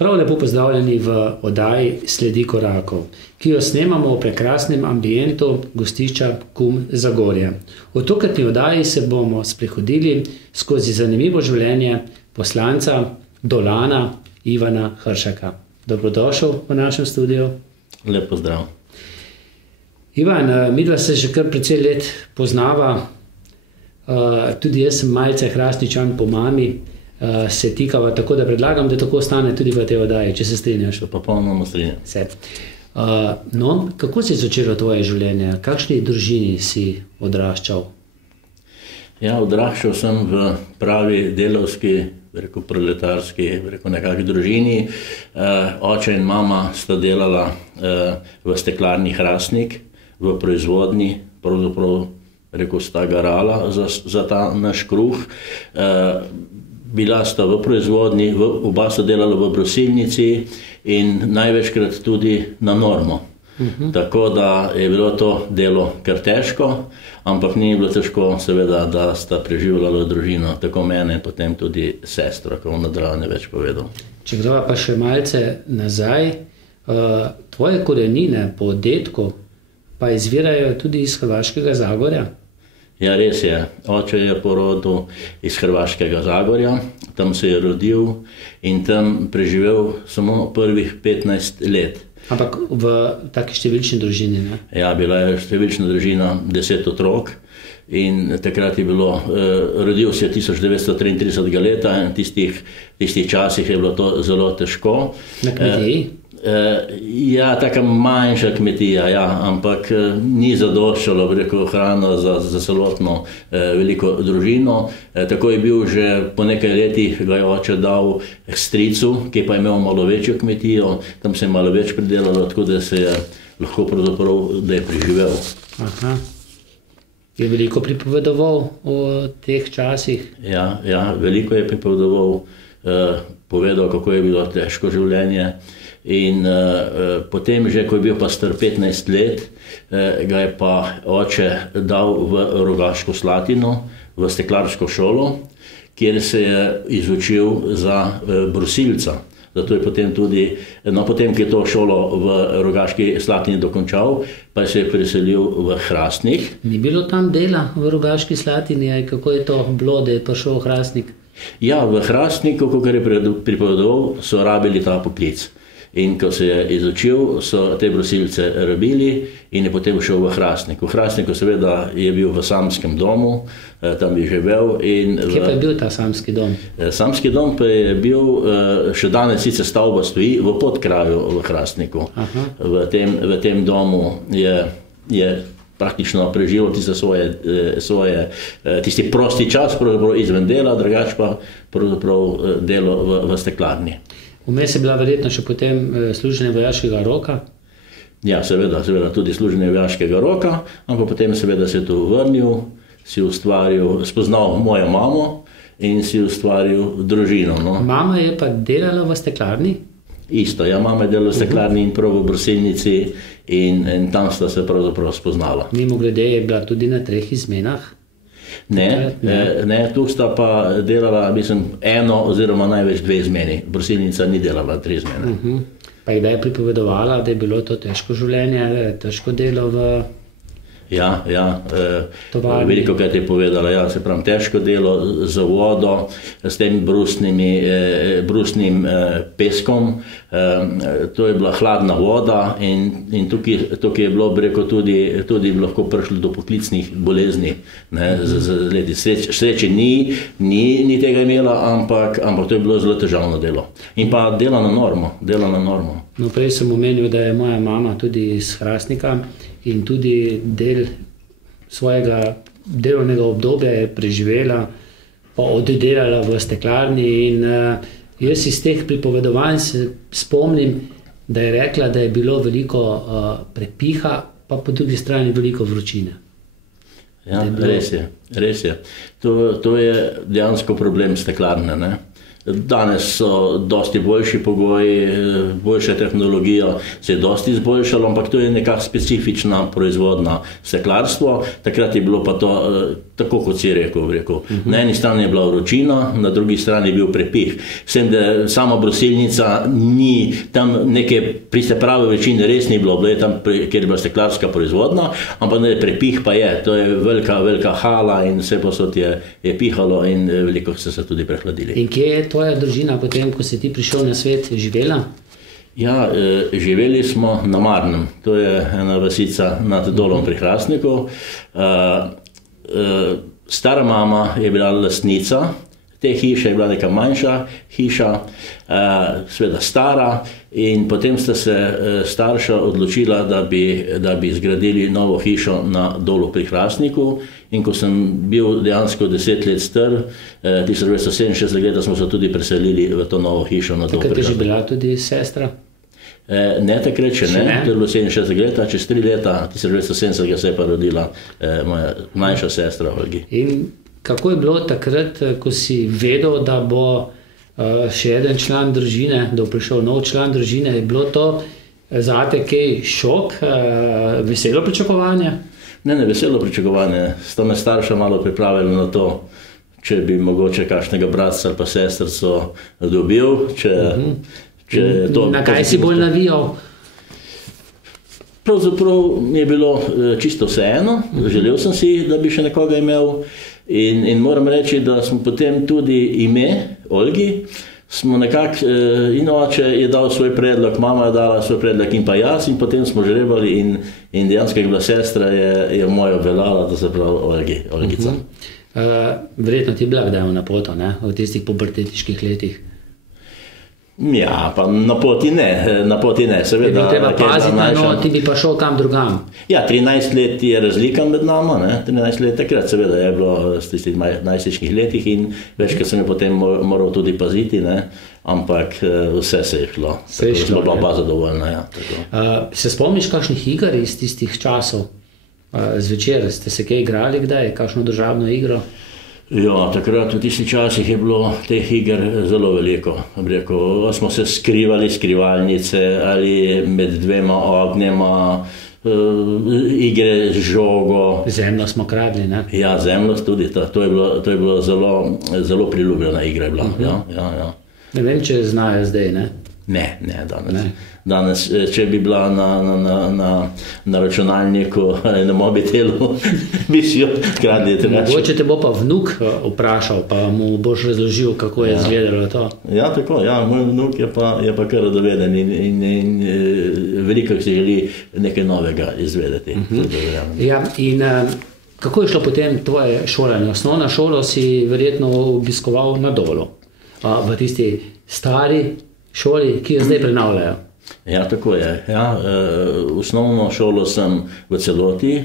Prav lepo pozdravljeni v oddaji Sledi korakov, ki jo snemamo v prekrasnem ambientu gostišča KUM Zagorje. V tokratni oddaji se bomo sprehodili skozi zanimivo življenje poslanca Dolana Ivana Hršaka. Dobrodošel v našem studiu. Lep pozdrav. Ivan, midva se že kar precej let poznava. Tudi jaz sem malce Hrastničan po mami. Se tikava, tako da predlagam, da tako ostane tudi v tej oddaji, če se strinjaš. Popolnoma strinjam. No, kako si začelo tvoje življenje? Kakšni družini si odraščal? Ja, odraščal sem v pravi delavski, proletarski, nekakšni družini. Oče in mama sta delala v steklarni Hrastnik, v proizvodnji, pravzaprav sta garala za ta naš kruh. Bila sta v proizvodnji, oba sta delala v brusilnici in največkrat tudi na normo. Tako da je bilo to delo kar težko, ampak ni bilo težko seveda, da sta preživljala družino, tako mene in potem tudi sestro, ko bom nadalje več povedal. Če greva pa še malce nazaj, tvoje korenine po dedku pa izvirajo tudi iz Hrvaškega Zagorja? Ja, res je. Oče je porodil iz Hrvaškega Zagorja, tam se je rodil in tam preživel samo prvih 15 let. Ampak v taki številčni družini, ne? Ja, bila je številčna družina, 10 otrok in takrat je bilo, rodil se 1933 leta in tistih časih je bilo to zelo težko. Na kmetiji? Ja, taka manjša kmetija, ja, ampak ni zadoščalo hrana za celotno veliko družino. Tako je bil že po nekaj letih, ga je oče dal k stricu, ki pa je imel malo večjo kmetijo, tam se je malo več pridelalo, tako da se je lahko pravzaprav, da je preživel. Aha. Je veliko pripovedoval o teh časih? Ja, veliko je pripovedoval, povedal, kako je bilo težko življenje. In potem že, ko je bil pa star 15 let, ga je pa oče dal v Rogaško Slatino, v steklarsko šolo, kjer se je izučil za brusilca. Zato je potem tudi, potem, ko je to šolo v Rogaški Slatini dokončal, pa se je preselil v Hrastnik. Ni bilo tam dela v Rogaški Slatini, kako je to bilo, da je prišel v Hrastnik? Ja, v Hrastniku, kot je pripovedoval, so rabili ta poklic. In ko se je izučil, so te brusilce rabili in je potem šel v Hrastnik. V Hrastniku seveda je bil v samskem domu, tam je živel. Kje pa je bil ta samski dom? Samski dom pa je bil, še danes sicer stavba stoji, v podkraju v Hrastniku. V tem domu je praktično preživel tisti prosti čas, izven dela, drugače pa delo v steklarni. Vmes je bila verjetno še potem služenje vojaškega roka? Ja, seveda, tudi služenje vojaškega roka, ampak potem seveda se je tu vrnil, si ustvaril, spoznal mojo mamo in si ustvaril družino. Mama je pa delala v steklarni? Isto, ja, mama je delala v steklarni in prav v brusilnici in tam sta se pravzaprav spoznala. Mimogrede je bila tudi na 3 izmenah? Ne, tu sta pa delala, mislim, 1 oziroma največ 2 izmeni. Brusilnica ni delala 3 izmene. Pa je kdaj pripovedovala, da je bilo to težko življenje, težko delo v... Ja, veliko krat je povedala, ja, se pravi, težko delo za vodo, s tem brusnim peskom, to je bila hladna voda in tukaj je bilo, tudi lahko prišlo do poklicnih bolezni. Sreče ni tega imela, ampak to je bilo zelo težavno delo. In pa dela na normo. No, prej sem omenil, da je moja mama tudi iz Hrastnika in tudi del svojega delovnega obdobja je preživela, pa oddelala v steklarni in jaz iz teh pripovedovanj se spomnim, da je rekla, da je bilo veliko prepiha, pa po drugi strani veliko vročine. Ja, res je. To je dejansko problem steklarne, ne? Danes so dosti boljši pogoji, boljša tehnologija, se je dosti izboljšalo, ampak to je nekako specifična proizvodna steklarstvo. Takrat je bilo pa to, tako kot si rekel. Na eni strani je bila vročina, na drugi strani je bil prepih. Vsem, da sama brusilnica ni, tam neke priste prave večine res ni bilo je tam, kjer je bila steklarska proizvodna, ampak ne, prepih pa je. To je velika hala in vse posod je pihalo in veliko ste se tudi prehladili. In kje je tvoja družina potem, ko si ti prišel na svet, živela? Ja, živeli smo na Marnem. To je ena vasica nad Dolom pri Hrastniku. Stara mama je bila lastnica te hiše, je bila neka manjša hiša, seveda stara, in potem sta se starša odločila, da bi zgradili novo hišo na Dolu pri Hrastniku. In ko sem bil dejansko 10 let star, 1967 leta, smo se tudi preselili v to novo hišo na Dolu pri Hrastniku. Takrat je že bila tudi sestra? Ne, takrat še ne. To je bilo 67 leta, čez 3 leta, 1970 se je pa rodila moja mlajša sestra Olgi. In kako je bilo takrat, ko si vedel, da bo še eden član družine, da bo prišel nov član družine, je bilo to zate kaj šok, veselo pričakovanje? Ne, veselo pričakovanje. Sta me starša malo pripravila na to, če bi mogoče kakšnega bratca ali pa sestrco dobil. Na kaj si bolj navijal? Pravzaprav mi je bilo čisto vseeno. Želel sem si, da bi še nekoga imel. In moram reči, da smo potem tudi ime Olgi, smo nekako, in oče je dal svoj predlog, mama je dala svoj predlog in pa jaz, in potem smo žrebali in dejansko je bila sestra, je moja veljala, da se pravi Olgica. Verjetno ti je bila kdaj na poto, v tistih pubertetiških letih? Ja, pa na poti ne, seveda. Je bilo treba paziti, ti bi pa šel kam drugam. Ja, 13 let je razlika med nama, 13 let takrat, seveda je bilo v tistih najstniških letih in večkrat sem jo potem moral tudi paziti, ampak vse se je šlo. Smo bila oba zadovoljna, ja. Se spomniš kakšnih iger iz tistih časov? Zvečer ste se kaj igrali kdaj, kakšno državno igro? Ja, takrat v tistih časih je bilo teh iger zelo veliko. Smo se skrivali skrivalnice ali med dvema ognjema, igre z žogo. Zemljo smo kradli, ne? Ja, zemljo tudi. To je bilo zelo priljubljena igra. Ne vem, če znajo zdaj, ne? Ne, danes, če bi bila na računalniku ali na mobitelu, bi si jo kradli. Mogoče te bo pa vnuk vprašal, pa mu boš razložil, kako je izgledalo to. Ja, tako, moj vnuk je pa kar doveden in veliko si želi nekaj novega izvedeti. Ja, in kako je šlo potem tvoje šolanje? Osnovna šolo si verjetno obiskoval na Dolu, v tisti stari šoli, ki jo zdaj prenavljajo. Ja, tako je. Osnovno šolo sem v celoti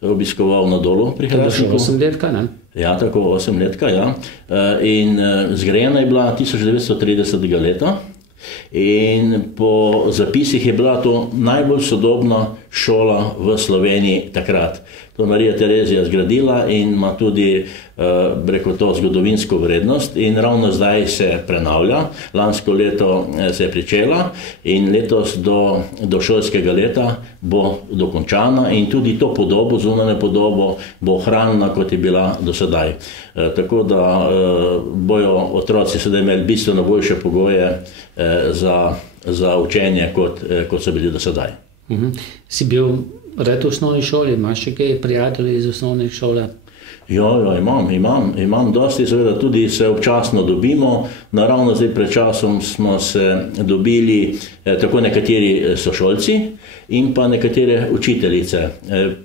obiskoval na Dolu pri Hrastniku. 8-letka, ne? Ja, tako 8-letka, ja. In zgrajena je bila 1930. leta in po zapisih je bila to najbolj sodobna šola v Sloveniji takrat. To Marija Terezija zgradila in ima tudi to zgodovinsko vrednost in ravno zdaj se prenavlja. Lansko leto se je pričela in letos do šolskega leta bo dokončana in tudi to podobo, zunanjo podobo bo ohranjena, kot je bila do sedaj. Tako da bojo otroci sedaj imeli bistveno boljše pogoje za učenje, kot so bili do sedaj. Si bil rad v osnovni šoli, imaš še kaj prijatelji iz osnovne šole? Ja, imam dosti, seveda tudi se občasno dobimo. Naravno zdaj pred časom smo se dobili tako nekateri sošolci in pa nekatere učiteljice.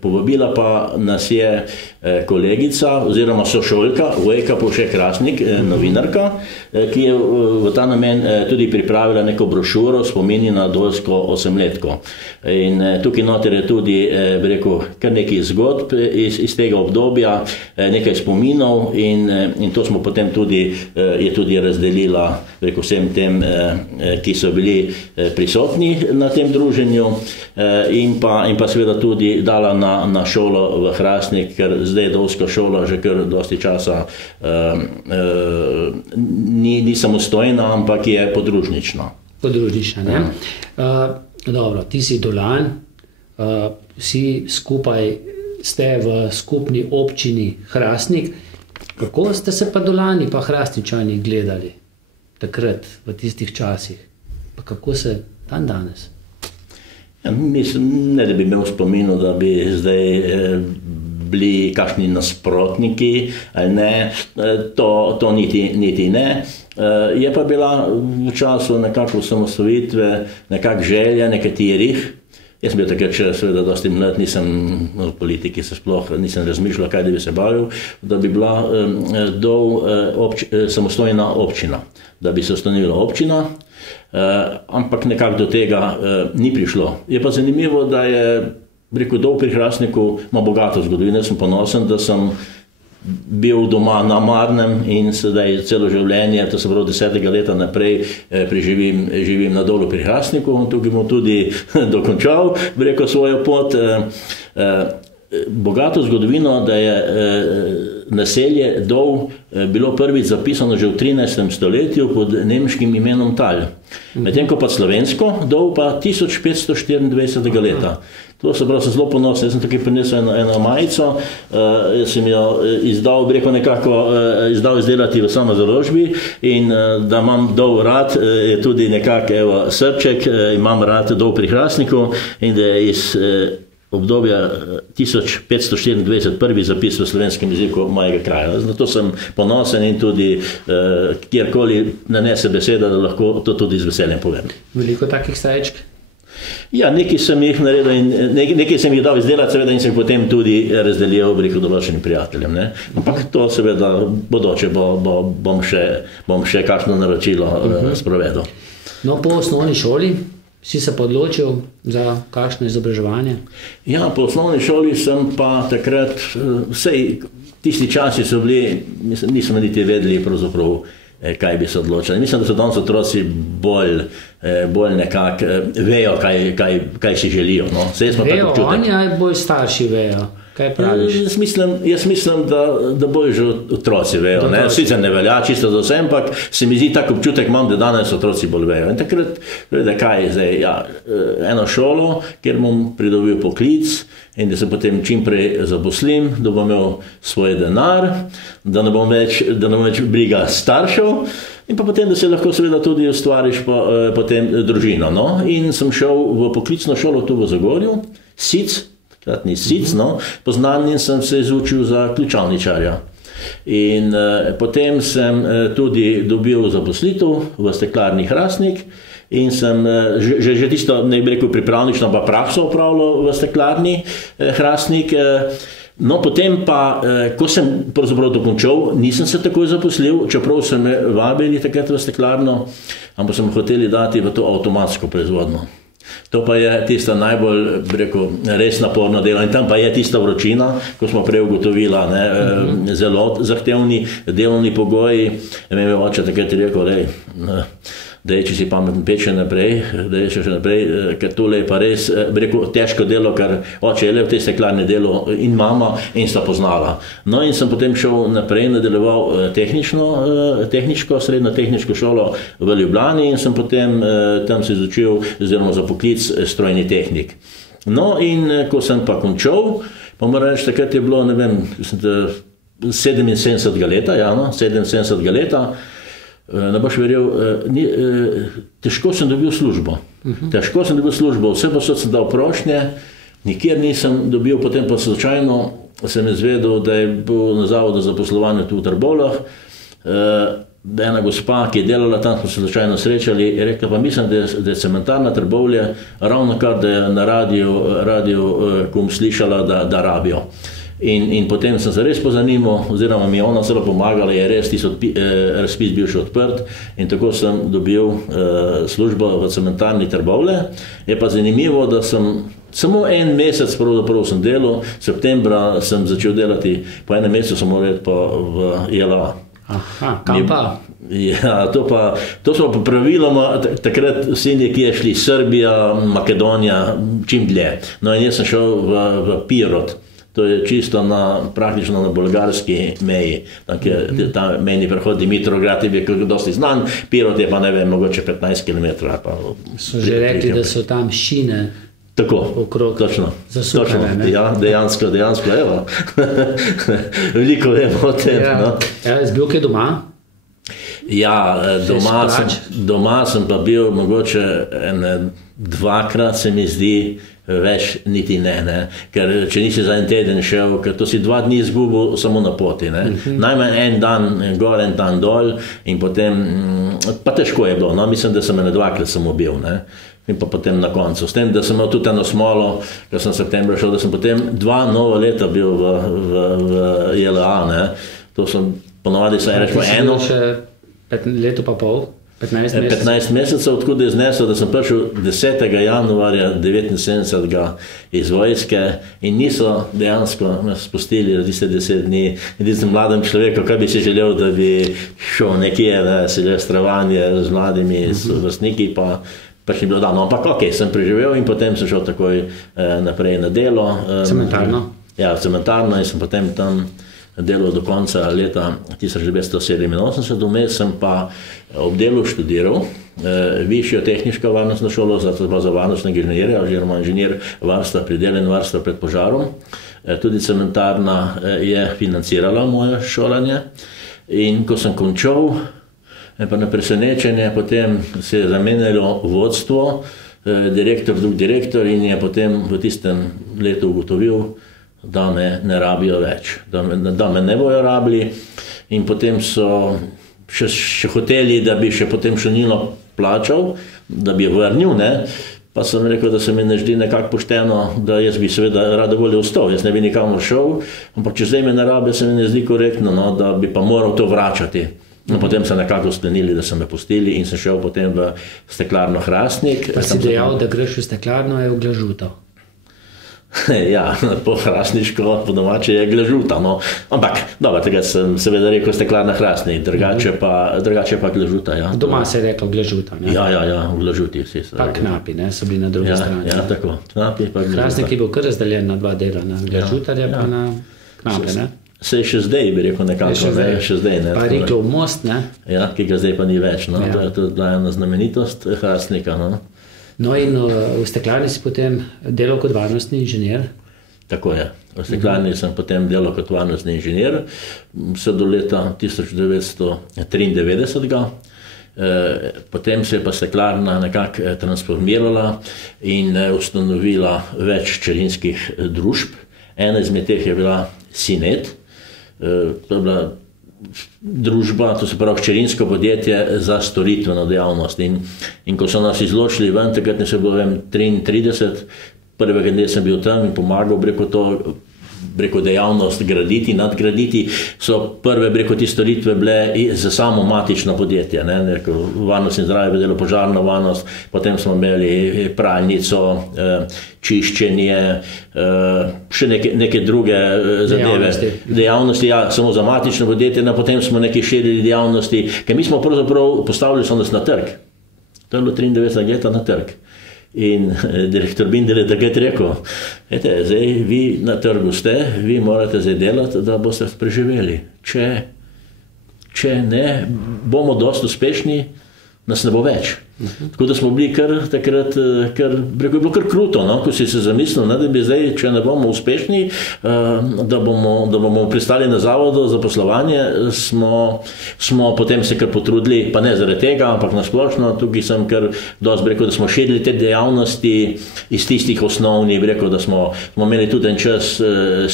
Povabila pa nas je kolegica oziroma sošolka Vojka Povšek-Hrastnik, novinarka, ki je v ta namen tudi pripravila neko brošuro spomini na dolsko 8-letko. In tukaj noter je tudi, bi rekel, kar nekaj zgodb iz tega obdobja, nekaj spominov in to smo potem tudi razdelila vsem tem, ki so bili prisotni na tem druženju. in pa seveda tudi dala na šolo v Hrastnik, ker zdaj Dovska šola že kar dosti časa ni samostojna, ampak je podružnična. Podružnična, ne? Dobro, ti si Dolan, vsi skupaj ste v skupni občini Hrastnik. Kako ste se pa Dolani pa Hrastničani gledali takrat, v tistih časih? Pa kako se dan danes? Ja, mislim, ne da bi imel spominu, da bi zdaj bili kakšni nasprotniki, ali ne, to niti ne. Je pa bila v času nekako osamosvojitve nekako želja nekaterih. Jaz sem bil takrat še seveda dosti mlad, nisem v politiki se sploh nisem razmišljal, kaj da bi se bavil, da bi bila samostojna občina, da bi se ustanovila občina, ampak nekako do tega ni prišlo. Je pa zanimivo, da je Dol pri Hrastniku ima bogato zgodovino. Jaz sem ponosen, da sem bil doma na Marnem in sedaj celo življenje, to se pravi 10. leta naprej, živim na Dolu pri Hrastniku. Tukaj bom tudi dokončal, svojo pot. Bogato zgodovino, da je naselje Dol bilo prvič zapisano že v 13. stoletju pod nemškim imenom Tal. Medtem ko pa slovensko Dol pa 1524. leta. To se pravi, sem zelo ponosen. Jaz sem tukaj prinesel eno majico, jaz sem jo izdal, izdal izdelati v samozaložbi in da imam Dol rad, je tudi nekako srček, imam rad Dol pri Hrastniku in da je iz obdobja 1524 prvi zapis v slovenskem jeziku mojega kraja. Zato sem ponosen in tudi kjerkoli nanese beseda, da lahko to tudi z veseljem povem. Veliko takih saječk? Ja, nekaj sem jih naredil in nekaj sem jih dal izdelati, seveda, in sem potem tudi razdelil določenim prijateljem. Ne? Ampak to seveda bodoče bom še kakšno naročilo sprovedel. No, po osnovni šoli si se pa odločil za kakšno izobraževanje? Ja, po osnovni šoli sem pa takrat, tisti časi so bili, nismo niti vedeli pravzaprav, kaj bi se odločili. Mislim, da so danes otroci bolj nekako vejo, kaj si želijo. No? Vejo, oni najbolj starši vejo. Kaj praviš? Jaz mislim, da bolj že otroci vejo. Sicer ne velja čisto za vse, ampak se mi zdi tak občutek imam, da danes otroci bolj vejo. In takrat, kaj je zdaj? Ja, eno šolo, kjer bom pridobil poklic in da se potem čim prej zaposlim, da bom imel svoj denar, da ne bom več briga staršev in pa potem, da se lahko seveda tudi ustvariš potem družino. No? In sem šel v poklicno šolo tu v Zagorju, SIC, takratni SIC, po znanju sem se izučil za ključavničarja. In potem sem tudi dobil zaposlitev v steklarni Hrastnik in sem že tisto, ne bi rekel pripravnično, pa prakso opravljal v steklarni Hrastnik. No, potem pa, ko sem pravzaprav dokončal, nisem se takoj zaposlil, čeprav so me vabili takrat v steklarno, ampak so me hoteli dati v to avtomatsko proizvodno. To pa je tista najbolj, res naporno delo in tam pa je tista vročina, ko smo prej ugotovila, zelo zahtevni delovni pogoji. Me je oče takrat rekel, če si pameten peče naprej, ker tole je pa res težko delo, ker oče je le v tej steklarni delo in mama in sta poznala. No in sem potem šel naprej, nadaljeval srednjo tehniško šolo v Ljubljani in sem potem tam se izučil oziroma za poklic strojni tehnik. No in ko sem pa končal, pa moram reči, takrat je bilo, 77 leta, ne boš verjel, težko sem dobil službo. Vse posod sem dal prošnje, nikjer nisem dobil, potem pa slučajno sem izvedel, da je bil na zavodu za poslovanje tu v Trbovljah. Ena gospa, ki je delala tam, smo se slučajno srečali, je rekla, pa mislim, da je cementarna Trbovlje ravno kar, da je na radiju slišala, da rabijo. In potem sem se res pozanimal, oziroma mi je ona celo pomagala, je res razpis bil še odprt in tako sem dobil službo v cementarni Trbovlje. Je pa zanimivo, da sem samo en mesec pravzaprav sem delal, septembra sem začel delati, po enem mesecu sem moral iti pa v JLA. Aha, kam pa? Ja, to smo pa praviloma takrat vsi nekje šli, Srbija, Makedonija, čim dlje. No in jaz sem šel v Pirot. To je čisto praktično na bolgarski meji. Ta mejni prehod Dimitrov-grad je bil dosti znan, Pirot je pa ne vem, mogoče 15 km. So že rekli, da so tam šine. Tako, okrog. Točno. Zasupane, ne? Ja, dejansko, evo. Veliko vemo o tem. Ja, jaz bil kaj doma? Ja, doma sem pa bil mogoče dvakrat, se mi zdi, več niti ne. Ker če nisi za en teden šel, ker to si 2 dni izgubil samo na poti. Najmanj en dan gor, en dan dol in potem, pa težko je bilo, no, mislim, da sem dvakrat samo bil, ne. In pa potem na koncu. S tem, da sem imel tudi eno smolo, ker sem v septembru šel, da sem potem 2 nova leta bil v JLA, ne. To sem ponovadi se rečemo eno. Leto pa pol, 15 mesecev. 15 mesecev, odkud je znesel, da sem prišel 10. januarja 1979 iz vojske in niso dejansko me spustili za tiste 10 dni. In tistem mladem človeku, kaj bi si želel, da bi šel nekje, silvestrovanje z mladimi vrstniki, pa še ni bilo dano. Ampak sem preživel in potem sem šel takoj naprej na delo. Cementarno? Ja, v cementarno in sem potem tam delal do konca leta 1987. Vmes sem pa ob delu študiral višjo tehniško varnostno šolo za varnostnega inženirja oziroma inženir varstva pri delu in varstva pred požarom. Tudi cementarna je financirala moje šolanje in ko sem končal, pa na presenečenje, potem se je zamenjalo vodstvo, drug direktor in je potem v tistem letu ugotovil, da me ne rabijo več, da me ne bojo rabili in potem so še hoteli, da bi še potem šolnino plačal, da bi jo vrnil, ne. Pa sem rekel, da se mi ne zdi nekako pošteno, da jaz bi seveda rado voljo ostal, jaz ne bi nikamor šel, ampak če zdaj me ne rabijo, se mi ne zdi korektno, no, da bi pa moral to vračati. No, potem so nekako sklenili, da so me pustili in sem šel potem v steklarno Hrastnik. Pa si dejal, da greš v steklarno, je v Glažuto. Ja, po hrastniško, po domače je Glažuta, no. Ampak, dobro, tega sem seveda rekel steklarna Hrastnik, drugače pa Glažuta, ja. Doma se je rekel Glažuta, ne? Ja, v Glažuti vsi so. Pa Knapi, ne, so bili na drugi strani. Ja, tako, Knapi pa Glažuta. Hrastnik je bil kar razdeljen na 2 dela, na Glažutarja pa na Knape, ne? Se je še zdaj, bi rekel nekako, še zdaj, ne. Pa Riklov most, ne? Ja, ki ga zdaj pa ni več, no, to je tudi bila ena znamenitost Hrastnika, no. No in v steklarni si potem delal kot varnostni inženir? Tako je. V steklarni sem potem delal kot varnostni inženir, vse do leta 1993. Potem se je pa steklarna nekako transformirala in ustanovila več hčerinskih družb. Ena izmed teh je bila Sinet, to je bila družba, to se pravi hčerinsko podjetje za storitveno dejavnost. In ko so nas izločili ven, takrat ne se bilo 33, prvega dne sem bil tam in pomagal preko dejavnost graditi, nadgraditi, so prve preko te storitve bile za samo matično podjetje, ne, varnost in zdravje, delo požarno varnost, potem smo imeli pralnico, čiščenje, še neke druge zadeve. Dejavnosti, ja, samo za matično podjetje, potem smo nekaj širili dejavnosti, ker mi smo pravzaprav postavili so nas na trg. To je bilo 93 leta na trg. In direktor Binder je takrat rekel, zdaj vi na trgu ste, vi morate zdaj delati, da boste preživeli. Če ne bomo dosti uspešni, nas ne bo več. Tako da smo bili takrat, je bilo kar kruto, no, ko si se zamislil, da bi zdaj, če ne bomo uspešni, da bomo pristali na zavodu za poslovanje, smo potem se kar potrudili, pa ne zaradi tega, ampak nasplošno, tukaj sem kar dosti rekel, da smo širili te dejavnosti iz tistih osnovnih, rekel, da smo imeli tudi en čas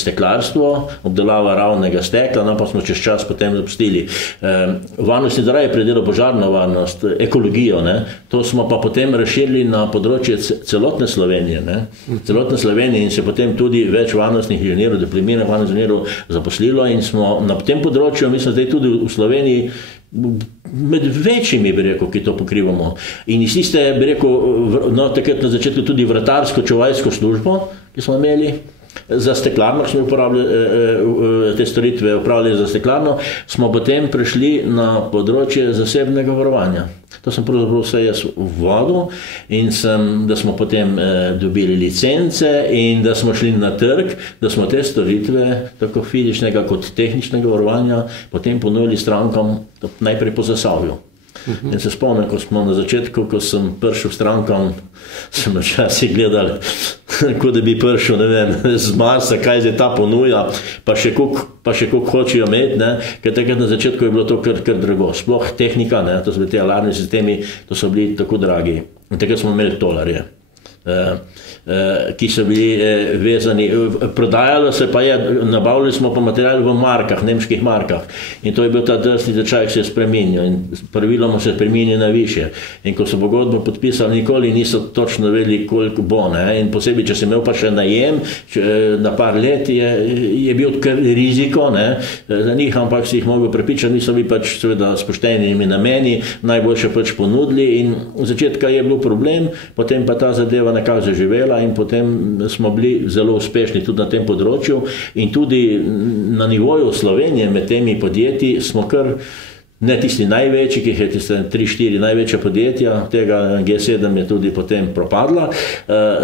steklarstvo, obdelava ravnega stekla, no, pa smo čez čas potem zapustili. Varnost in zdravje pri delu požarno varnost, ekologijo, ne, to smo pa potem razširili na področje celotne Slovenije, ne? Celotne Slovenije in se potem tudi več varnostnih inženirjev, diplomiranih varnostnih inženirjev zaposlilo in smo na tem področju, mislim, zdaj tudi v Sloveniji med večjimi, bi rekel, ki to pokrivamo. In iz tiste, bi rekel, no, takrat na začetku tudi vratarsko-čuvajsko službo, ki smo imeli, Za steklarno smo uporabljali te storitve, upravljali za steklarno, smo potem prišli na področje zasebnega varovanja. To sem pravzaprav vse jaz vodil in da smo potem dobili licence in da smo šli na trg, da smo te storitve, tako fizičnega kot tehničnega varovanja, potem ponudili strankam najprej po Zasavju. In se spomnim, ko smo na začetku, ko sem prišel strankam, sem včasih gledal, kot da bi prišel, ne vem, z Marsa, kaj zdaj ta ponuja, pa še koliko hočejo imeti, ker takrat na začetku je bilo to kar drago. Sploh tehnika, to so bili te alarmni sistemi, to so bili tako dragi. In takrat smo imeli tolarje, ki so bili vezani. Prodajalo se pa je, nabavili smo pa material v markah, nemških markah. In to je bil ta drsni tečaj, ki se je spremenil. In praviloma se spremenil na više. In ko so pogodbo podpisali, nikoli niso točno vedeli, koliko bo. In posebej, če si imel pa še najem, na par let, je bil kar riziko za njih, ampak si jih mogel prepričati, niso bili pač seveda spoštenimi nameni, najboljše pač ponudili. In v začetka je bil problem, potem pa ta zadeva nekako zaživela in potem smo bili zelo uspešni tudi na tem področju in tudi na nivoju Slovenije med temi podjetji smo kar, ne tisti največji, ki je tiste 3-4 največja podjetja, tega G7 je tudi potem propadla,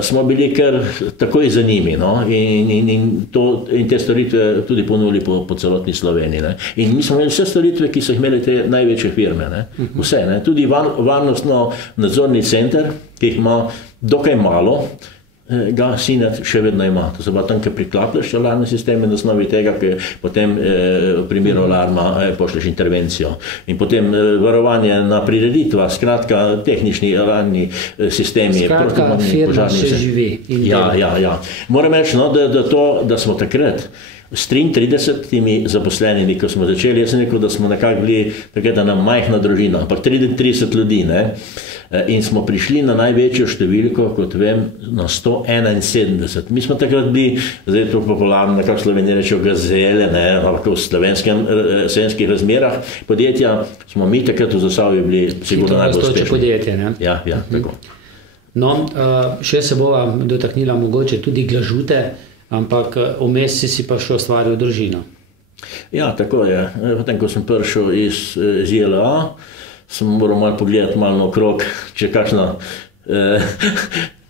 smo bili kar takoj za njimi in te storitve tudi ponudili po celotni Sloveniji. In mi smo imeli vse storitve, ki so imeli te največje firme, vse, tudi varnostno nadzorni center, ki jih ima dokaj malo, ga Sinet še vedno ima. To se pa tam, ki priklapljaš alarmne sisteme na osnovi tega, ki potem v primeru alarma pošleš intervencijo. In potem varovanje na prireditvah, skratka tehnični alarmni sistemi. Skratka, firma še živi. Ja. Moram reči, da smo takrat s 33 zaposlenimi, ko smo začeli, jaz sem rekel, da smo nekako bili takrat ena majhna družina, ampak 30 ljudi, in smo prišli na največjo številko, kot vem, na 171. Mi smo takrat bili, zdaj je to popularno, nekako Slovenije rečejo gazele, ampak v slovenskih razmerah podjetja smo mi takrat v Zasavju bili sigurno najbolj uspešni. Podjetje, Ja, tako. No, še se bova dotaknila mogoče tudi Glažute, ampak vmes si pa še ustvaril družino. Ja, tako je. Potem, ko sem prišel iz JLA, sem moral malo pogledati malo okrog, če kakšna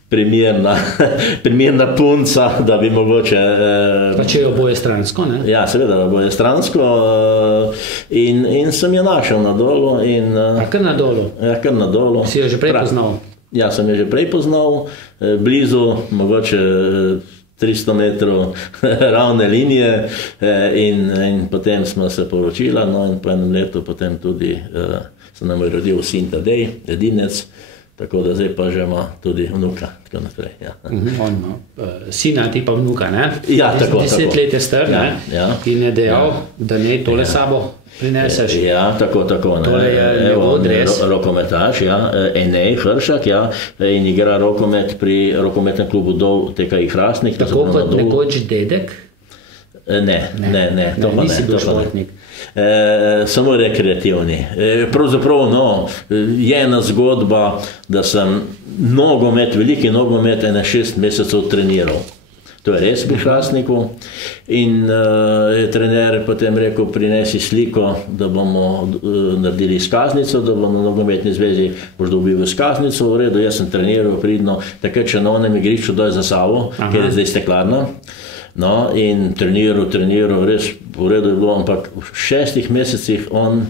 primerna punca, da bi mogoče... Pa če je oboje stransko, ne? Ja, seveda oboje stransko. In sem jo našel na Dolu. A kar na Dolu? Ja, kar na Dolu. Si jo že prej poznal? Ja, sem jo že prej poznal. Blizu, mogoče 300 metrov ravne linije in potem smo se poročila, in po enem letu potem tudi se nam je rodil sin Tadej, edinec, tako da zdaj pa že ima tudi vnuka, tako naprej. Ja. On ima sina, ti pa vnuka, ne? Ja, tako. 10 let je star, ne? Ja. In je dejal, da ne tole sabo prineseš. Ja, tako. Tole je njegov dres. Rokometaš, Enej Hršak, in igra rokomet pri rokometnem klubu Dol TKI Hrastnik. Tako kot nekoč dedek? Ne, to pa ne. Nisi bil športnik. Samo rekreativni. Pravzaprav, je ena zgodba, da sem veliki nogomet 6 mesecev treniral. To je res pri Hrastniku. In je trener potem rekel, prinesi sliko, da bomo naredili izkaznico, da bomo na nogometni zvezi boš dobil izkaznico. V redu, jaz sem treniral pridno, takrat še na onem igrišču doj za Savo, kjer je zdaj steklarna. In treniral, res v redu je bilo, ampak v 6 mesecih on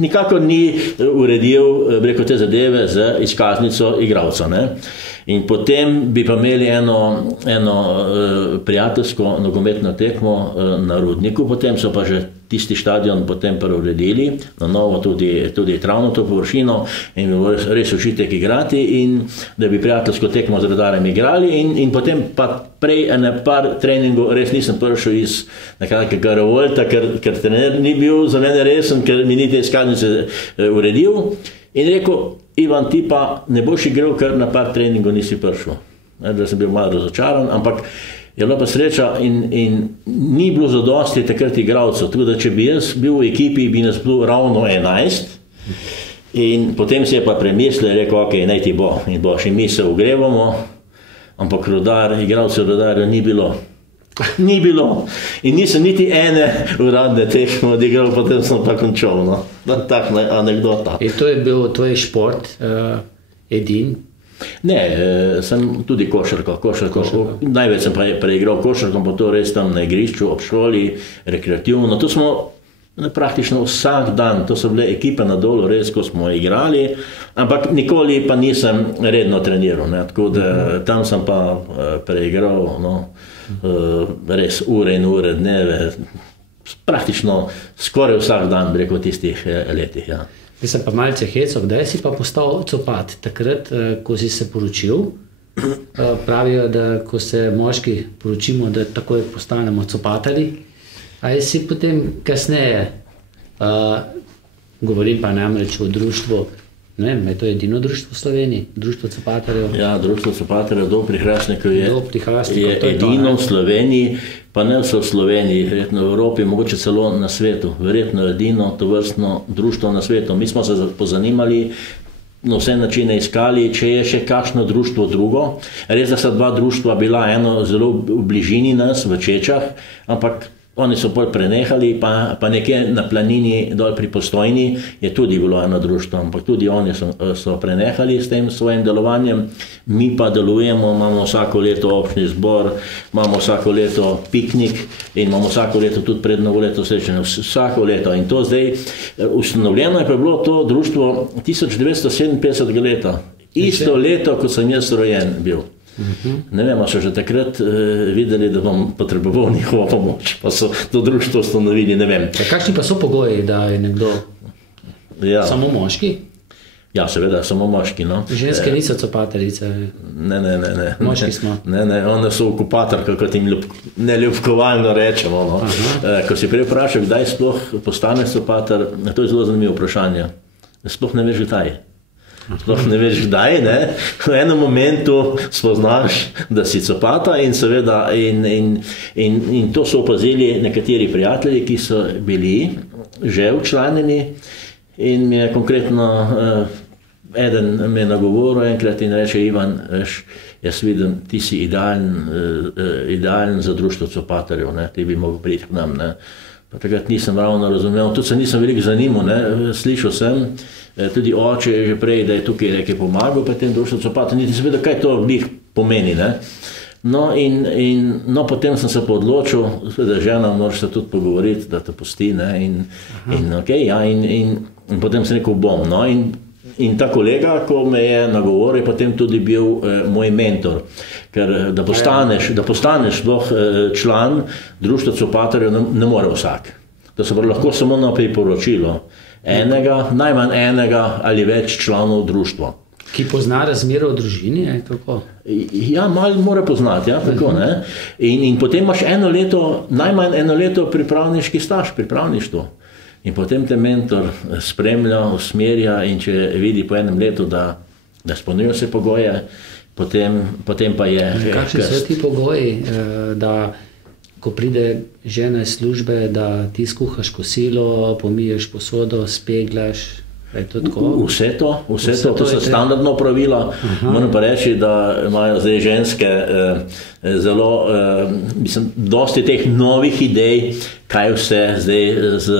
nikakor ni uredil te zadeve z izkaznico igralca. In potem bi pa imeli eno prijateljsko nogometno tekmo na Rudniku, potem so pa že tisti štadion potem uredili, na novo tudi travnato površino in bi bilo res užitek igrati in da bi prijateljsko tekmo z Rudarjem igrali in potem pa prej par treningov res nisem prišel iz nekakega revolta, ker trener ni bil za mene resen, ker mi ni te izkaznice uredil in rekel, Ivan, ti pa ne boš igral, ker na par treningov nisi prišel. Da sem bil malo razočaran, ampak je bila pa sreča in ni bilo zadosti takrat igralcev. Tako da, če bi jaz bil v ekipi, bi nas bilo ravno 11. In potem si je pa premislil in rekel, ok, naj ti bo. In mi se ogrevamo, ampak igralcev Rudarja ni bilo. Ni bilo. In nisem niti ene uradne tekme odigral, potem sem pa končal. No. Tak anekdota. In to je bil tvoj šport, edin? Ne, sem tudi košarko. Največ sem preigral košarko, pa to res tam na igrišču, ob šoli, rekreativno. To smo praktično vsak dan, to so bile ekipe na dolu, res, ko smo igrali, ampak nikoli pa nisem redno treniral. Ne. Tako da tam sem pa preigral, no, res ure in ure, dneve, praktično skoraj vsak dan preko tistih letih. Ja. Jaz sem pa malce hecov, kdaj si pa postal copat? Takrat, ko si se poročil, pravijo, da ko se moški poročimo, da takoj postanemo copatari, a si potem kasneje, govorim pa namreč o društvu, ne vem, je to edino društvo v Sloveniji, društvo copatarjev? Ja, društvo copatarjev Dob pri Hrastniku je edino v Sloveniji, pa ne vse v Sloveniji, verjetno v Evropi, mogoče celo na svetu, verjetno edino tovrstno društvo na svetu. Mi smo se pozanimali, na vse načine iskali, če je še kakšno društvo drugo. Res, da sta dva društva bila, eno zelo v bližini nas, v Čečah, ampak oni so bolj prenehali, pa nekje na planini dol pri Postojni je tudi bilo eno društvo, ampak tudi oni so prenehali s tem svojim delovanjem. Mi pa delujemo, imamo vsako leto občni zbor, imamo vsako leto piknik in imamo vsako leto tudi pred novoletno srečanje, vsako leto. In to zdaj, ustanovljeno je pa bilo to društvo 1957 leta, isto leto, ko sem jaz rojen bil. Ne vem, a so že takrat videli, da bom potreboval njihovo pomoč, pa so to društvo ustanovili, ne vem. Kakšni pa so pogoji, da je nekdo samo moški? Ja, seveda, samo moški. No. Ženske niso copatarice. Ne. Moški smo. Ne, one so okupatorke, kot jim neljubkovalno rečemo. No. Ko si prej vprašal, kdaj sploh postaneš copatar, to je zelo zanimivo vprašanje. Sploh ne veš kdaj. Sploh ne veš kdaj, ne? V enem momentu spoznaš, da si copata in seveda in to so opazili nekateri prijatelji, ki so bili že včlanjeni in mi je konkretno eden me nagovoril enkrat in reče: Ivan, jaz vidim, ti si idealen za društvo copatarjev, ne? Ti bi mogel priti k nam. Ne? Pa takrat nisem ravno razumel, tudi se nisem veliko zanimal, ne? Slišal sem, tudi oče je že prej, da je tukaj nekaj pomagal pri tem društvu copatarjev, niti seveda, kaj to njih pomeni. Ne? No, potem sem se pa odločil, da žena moraš se tudi pogovoriti, da te pusti, ne? In potem sem rekel, bom. No? In ta kolega, ko me je nagovoril, je potem tudi bil moj mentor, ker da postaneš član društva copatarjev ne more vsak. To se lahko samo na priporočilo najmanj enega ali več članov društva. Ki pozna razmere v družini, kako? Ja, malo mora poznati, ja, tako, ne. In potem imaš najmanj eno leto pripravniški staž, pripravništvo. In potem te mentor spremlja, usmerja in če vidi po enem letu, da izpolnjujejo se pogoje, potem pa je... Kakšni so ti pogoji, da ko pride žena iz službe, da ti skuhaš kosilo, pomiješ posodo, speglaš, je to tako? Vse to so standardno pravila. Moram pa reči, da imajo zdaj ženske zelo, dosti teh novih idej, kaj vse zdaj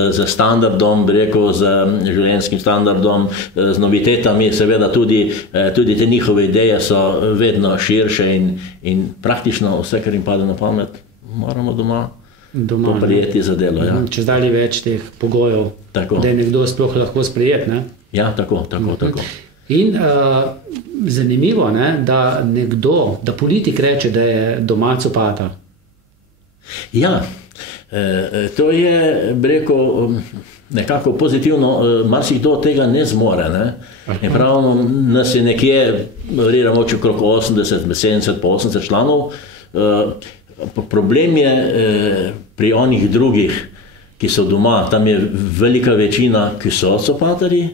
z standardom, bi rekel, z življenjskim standardom, z novitetami, seveda tudi te njihove ideje so vedno širše in praktično vse, kar jim pade na pamet, moramo doma poprijeti za delo. Ja. Če zdali več teh pogojev, tako, da je nekdo sploh lahko sprejet. Ne? Ja, tako. In zanimivo, ne, da politik reče, da je doma copata. Ja, to je, bi rekel, nekako pozitivno, marsikdo tega ne zmore. Ne? In pravno nas je nekje, verjamo, okrog 80, 70, 80 članov. Problem je pri onih drugih, ki so doma, tam je velika večina, ki so copatarji,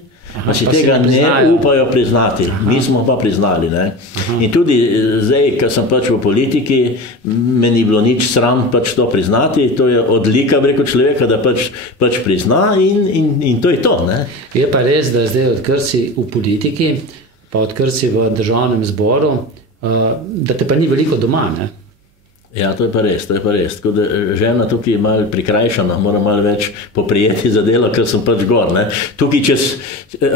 pa si tega ne upajo priznati. Mi smo pa priznali. Ne? In tudi zdaj, ko sem pač v politiki, me ni bilo nič sram pač to priznati, to je odlika preko človeka, da pač prizna in to je to. Ne? Je pa res, da zdaj odkar si v politiki, pa odkar si v državnem zboru, da te pa ni veliko doma, ne? Ja, to je pa res. Tako da žena tukaj je malo prikrajšana, mora malo več poprijeti za delo, ker sem pač gor, ne. Tukaj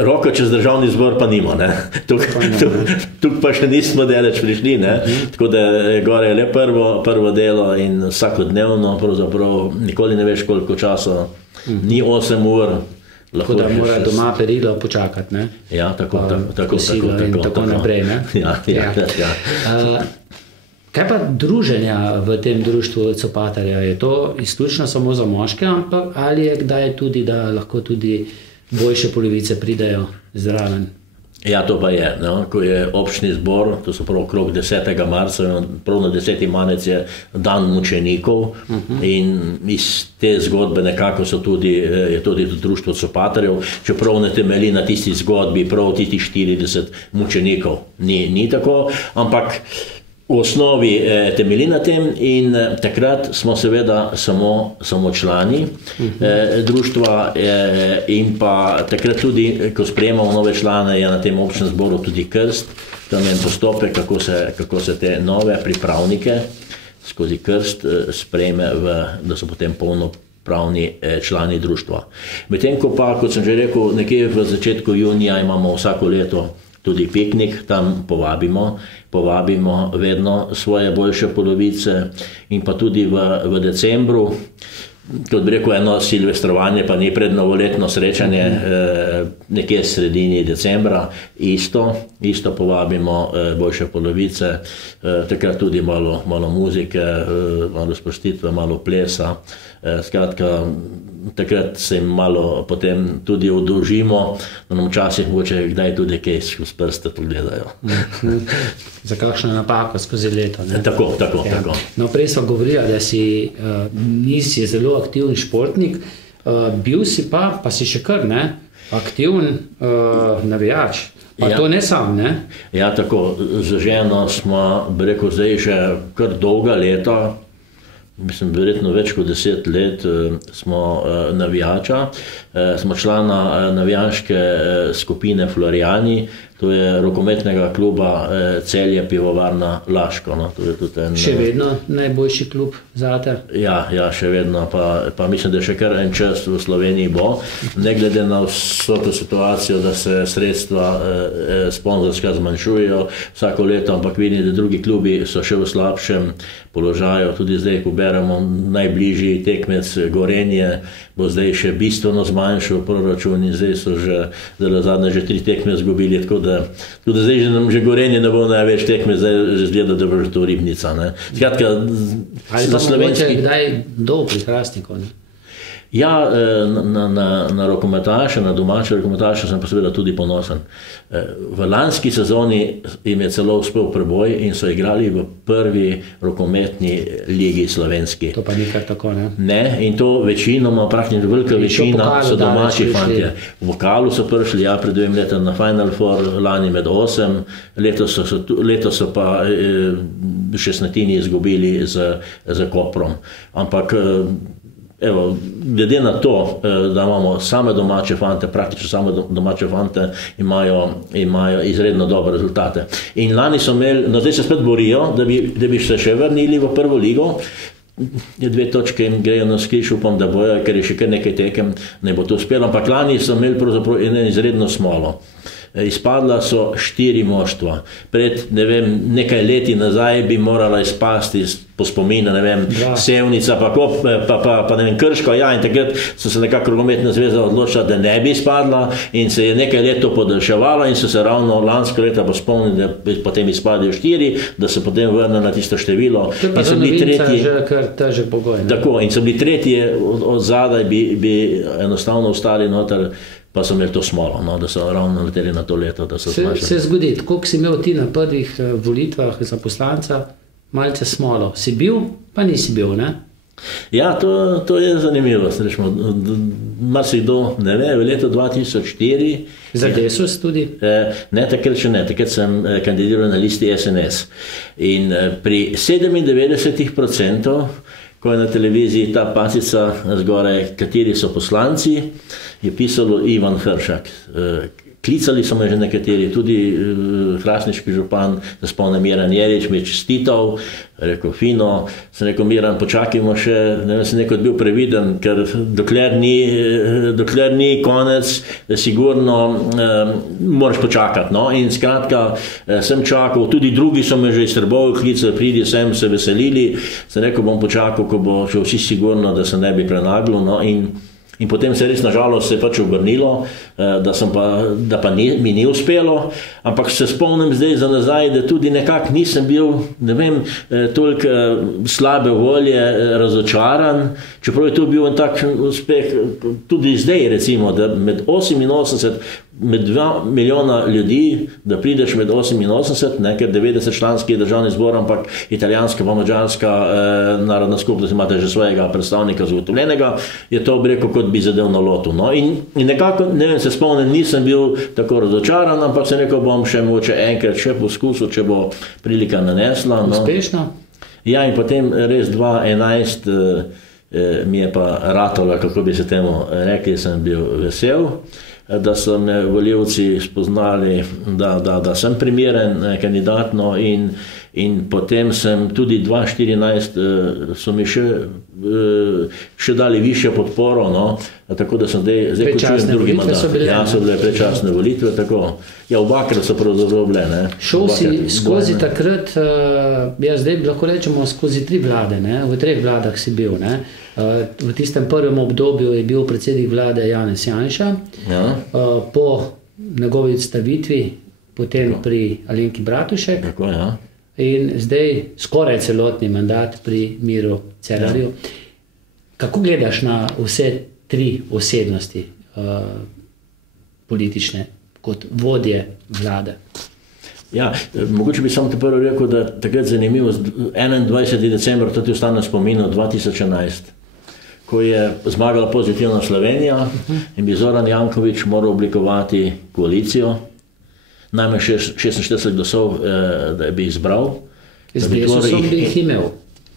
roko čez državni zbor pa nima, ne. Tukaj pa še nismo daleč prišli, ne. Tako da gore je le prvo delo in vsakodnevno, pravzaprav nikoli ne veš, koliko časa, ni 8 ur. Tako da mora doma perilo počakati, ne? Ja, tako naprej, ne? Ja. Kaj pa druženja v tem društvu Copatarja? Je to izključno samo za moške, ali je kdaj tudi, da lahko tudi boljše polovice pridejo zraven? Ja, to pa je. No? Ko je občni zbor, to so prav okrog 10. marca, prav na 10. marec je dan mučenikov in iz te zgodbe nekako je tudi društvo Copatarjev, čeprav ne temelji na tisti zgodbi, prav tistih 40 mučenikov. Ni tako, ampak v osnovi temelji na tem in takrat smo seveda samo člani društva in pa takrat tudi, ko sprejemamo nove člane, je na tem občnem zboru tudi krst, tam je en postopek, kako se te nove pripravnike skozi krst sprejme, da so potem polnopravni člani društva. Medtem ko pa, kot sem že rekel, nekje v začetku junija imamo vsako leto tudi piknik, tam povabimo vedno svoje boljše polovice in pa tudi v decembru, kot bi rekel, eno silvestrovanje, pa ni prednovoletno srečanje, nekje sredini decembra, isto povabimo boljše polovice, takrat tudi malo muzike, malo sprostitve, malo plesa, skratka, takrat se jim malo potem tudi oddolžimo, da nam včasih mogoče kdaj tudi kaj skozi prste pogledajo. Za kakšno napako skozi leto, ne? Tako. No, prej smo govorili, da nisi zelo aktiven športnik, bil si pa si še kar, ne? Aktiven navijač. Pa to ne sam, ne? Ja, tako. Z ženo smo, bi rekel, zdaj že kar dolga leta, mislim, verjetno več kot 10 let smo navijača, smo člana navijaške skupine Florijani, to je rokometnega kluba Celje Pivovarna Laško. No, to je tudi še vedno najboljši klub zate? Ja, še vedno, pa mislim, da še kar en čas v Sloveniji bo, ne glede na vso to situacijo, da se sredstva sponzorska zmanjšujejo vsako leto, ampak vidim, da drugi klubi so še v slabšem položaju, tudi zdaj, ko beremo najbližji tekmec Gorenje, bo zdaj še bistveno zmanjšal proračun in zdaj so zadnje že 3 tekme zgubili, tako da zdaj že Gorenje ne bo največ tekme, zdaj zgleda, da bo že to Ribnica. Skratka, ali pa mogoče kdaj dol pri Hrastniku, ne? Ja, na rokometaše, na domače rokometaše sem pa seveda tudi ponosen. V lanski sezoni jim je celo uspel preboj in so igrali v prvi rokometni ligi slovenski. To pa nikar tako, ne? Ne, in to večinoma, praktično velika večina so domači fantje. V vokalu so prišli, pred 2 leti na Final Four, lani med 8, letos so pa 16 izgubili z Koprom. Ampak evo, glede na to, da imamo same domače fante, praktično same domače fante imajo izredno dobre rezultate. In lani so imeli, no zdaj se spet borijo, da bi se še vrnili v prvo ligo, 2 točke jim grejo na skriž, upam, da bojo, ker je še kar nekaj tekem, ne bo to uspelo, ampak lani so imeli pravzaprav izredno smolo. Izpadla so 4 moštva. Pred, nekaj leti nazaj bi morala izpasti po spominu, Sevnica, pa Krško, in takrat so se nekako rokometna zveza odločila, da ne bi izpadla in se je nekaj let to podaljševalo in so se ravno lansko leta spomnili, da bi potem izpadli 4, da se potem vrne na tisto število. To je pa za novinca že kar težek pogoj. Tako, in so bili tretji od zadaj, bi enostavno ostali noter, pa so imeli to smolo, da so ravno naleteli na to leto, da so zmanjšali. Se zgodi, koliko si imel ti na prvih volitvah za poslanca, malce smolo. Si bil, pa nisi bil, ne? Ja, to je zanimivo. Marsikdo ne ve, v letu 2004... Za Desus tudi? Ne, takrat še ne. Takrat sem kandidiral na listi SNS. In pri 97%, ko je na televiziji ta pasica zgoraj, kateri so poslanci, je pisalo Ivan Hršak. Klicali so me že nekateri, tudi hrastniški župan, da spomnim Miran Jerič, me čestitev, rekel, fino, sem rekel, Miran, počakajmo še, ne vem, sem nekaj bil previden, ker dokler ni konec, sigurno moraš počakati, no, in skratka, sem čakal, tudi drugi so me že iz Trbovih klicali, pridi sem, se veselili, sem rekel, bom počakal, ko bo še vsi sigurno, da se ne bi prenaglo, no, in potem se res nažalost se pač obrnilo, da pa mi ni uspelo, ampak se spomnim zdaj za nazaj, da tudi nekako nisem bil, ne vem, toliko slabe volje razočaran, čeprav je to bil en tak uspeh, tudi zdaj recimo, da med 2 milijona ljudi, da prideš med 88, ne, ker 90 članski državni zbor, ampak italijanska pa mađarska narodna skupnost imate že svojega predstavnika zagotovljenega, je to rekel, kot bi zadev na lotu. No, in nekako, ne vem, se spomnim, nisem bil tako razočaran, ampak sem rekel, bom še mogoče enkrat še poskusil, če bo prilika nanesla. No. Uspešno? Ja, in potem res 2011 mi je pa ratalo, kako bi se temu rekli, sem bil vesel, da so me volivci spoznali, da sem primeren kandidat, no, in potem sem tudi 2014 so mi še dali višjo podporo, no, tako da sem zdaj končujem drugi mandat. Ja, so bile predčasne volitve, tako. Ja, obakrat so pravzaprav bile, ne. Šel si skozi takrat, ja, zdaj lahko rečemo skozi 3 vlade, ne, v 3 vladah si bil, ne. V tistem prvem obdobju je bil predsednik vlade Janez Janša, ja. Po njegovi odstavitvi, potem pri Alenki Bratušek, tako, ja. In zdaj skoraj celotni mandat pri Miru Cerarju. Ja. Kako gledaš na vse 3 osebnosti politične kot vodje vlade? Ja, mogoče bi samo te prvo rekel, da takrat zanimivo, 21. decembra, to ti ostane spominu, 2011, ko je zmagala Pozitivna Slovenija in bi Zoran Janković moral oblikovati koalicijo, najmanj 46 glasov, da bi izbral. Z Desusom bi jih imel.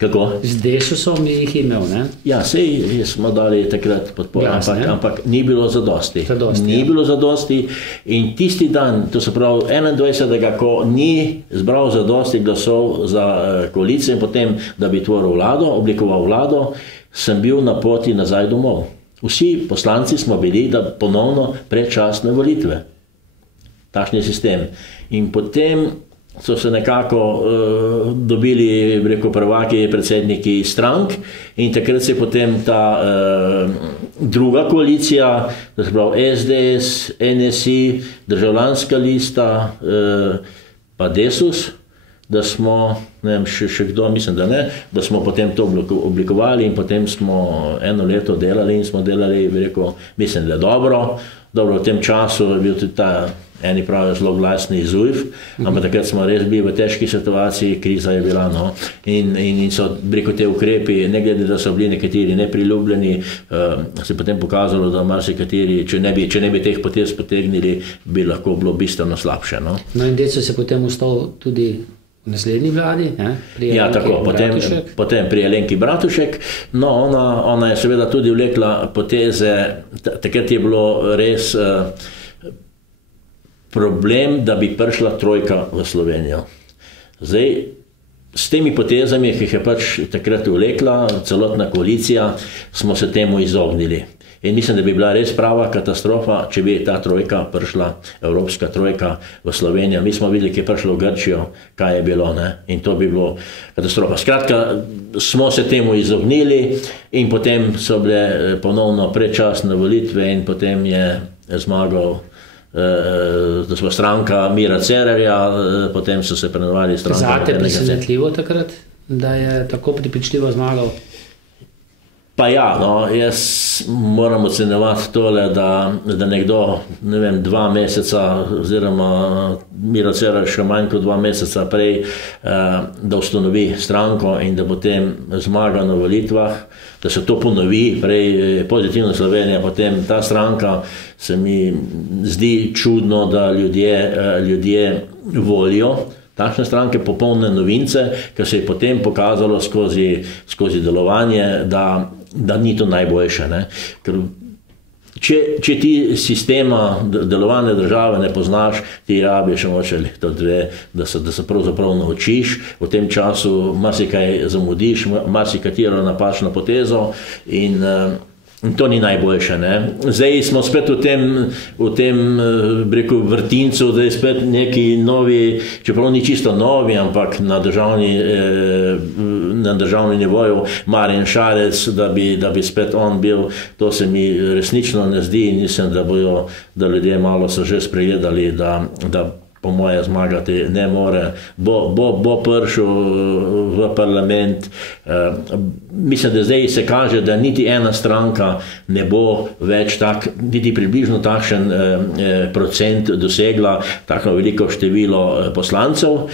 Kako? Z Desusom bi jih imel, ne? Ja, sej smo dali takrat podporo, ampak ni bilo zadosti. Ni bilo zadosti in tisti dan, to se pravi 21. ko ni zbral zadosti glasov za koalicijo in potem, da bi tvoril vlado, oblikoval vlado, sem bil na poti nazaj domov. Vsi poslanci smo bili, da ponovno predčasne volitve. Takšni sistem. In potem so se nekako dobili, rekel, prvaki, predsedniki strank in takrat se je potem ta druga koalicija, da se pravi SDS, NSI, Državljanska lista, pa Desus, da smo, ne vem, še kdo, mislim, da ne, da smo potem to oblikovali in potem smo 1 leto delali in smo delali, rekel, mislim, da dobro, v tem času je bil tudi ta eni pravijo zelo glasni ZUJF, ampak takrat smo res bili v težki situaciji, kriza je bila, no, in so, rekel, te ukrepi, ne glede, da so bili nekateri nepriljubljeni, se potem pokazalo, da marsikateri, če ne bi teh potez potegnili, bi lahko bilo bistveno slabše, no. No in Desus je potem ostal tudi v naslednji vladi, ne? Ja, tako, potem pri Alenki Bratušek, no, ona je seveda tudi vlekla poteze, takrat je bilo res problem, da bi prišla trojka v Slovenijo. Zdaj, s temi potezami, ki jih je pač takrat vlekla, celotna koalicija, smo se temu izognili. In mislim, da bi bila res prava katastrofa, če bi ta trojka prišla, evropska trojka v Slovenijo. Mi smo videli, ki je prišlo v Grčijo, kaj je bilo, ne? In to bi bilo katastrofa. Skratka, smo se temu izognili in potem so bile ponovno predčasne volitve in potem je zmagal da smo stranka Mira Cerarja, potem so se prenovali stranka. Zate presenetljivo takrat, da je tako prepričljivo zmagal? Pa ja, no, jaz moram ocenjevati tole, da nekdo, ne vem, 2 meseca, oziroma Miro Cerar še manj kot 2 meseca prej, da ustanovi stranko in da potem zmaga na volitvah, da se to ponovi, prej Pozitivna Slovenija, potem ta stranka, se mi zdi čudno, da ljudje volijo takšne stranke, popolne novince, ker se je potem pokazalo skozi delovanje, da ni to najboljše, ne? Ker Če ti sistema delovanja države ne poznaš, ti rabiš moče leto, dve, da se pravzaprav naučiš, v tem času marsikaj zamudiš, marsikatero napačno potezo in to ni najboljše. Ne? Zdaj smo spet v tem vrtincu, da je spet neki novi, čeprav ni čisto novi, ampak na državni nivoju Marjan Šarec, da bi spet on bil, to se mi resnično ne zdi in mislim, da ljudje malo so že sprejedali, da po moje zmagati ne more, bo prišel v parlament. Mislim, da zdaj se kaže, da niti ena stranka ne bo več niti približno takšen procent dosegla, tako veliko število poslancev.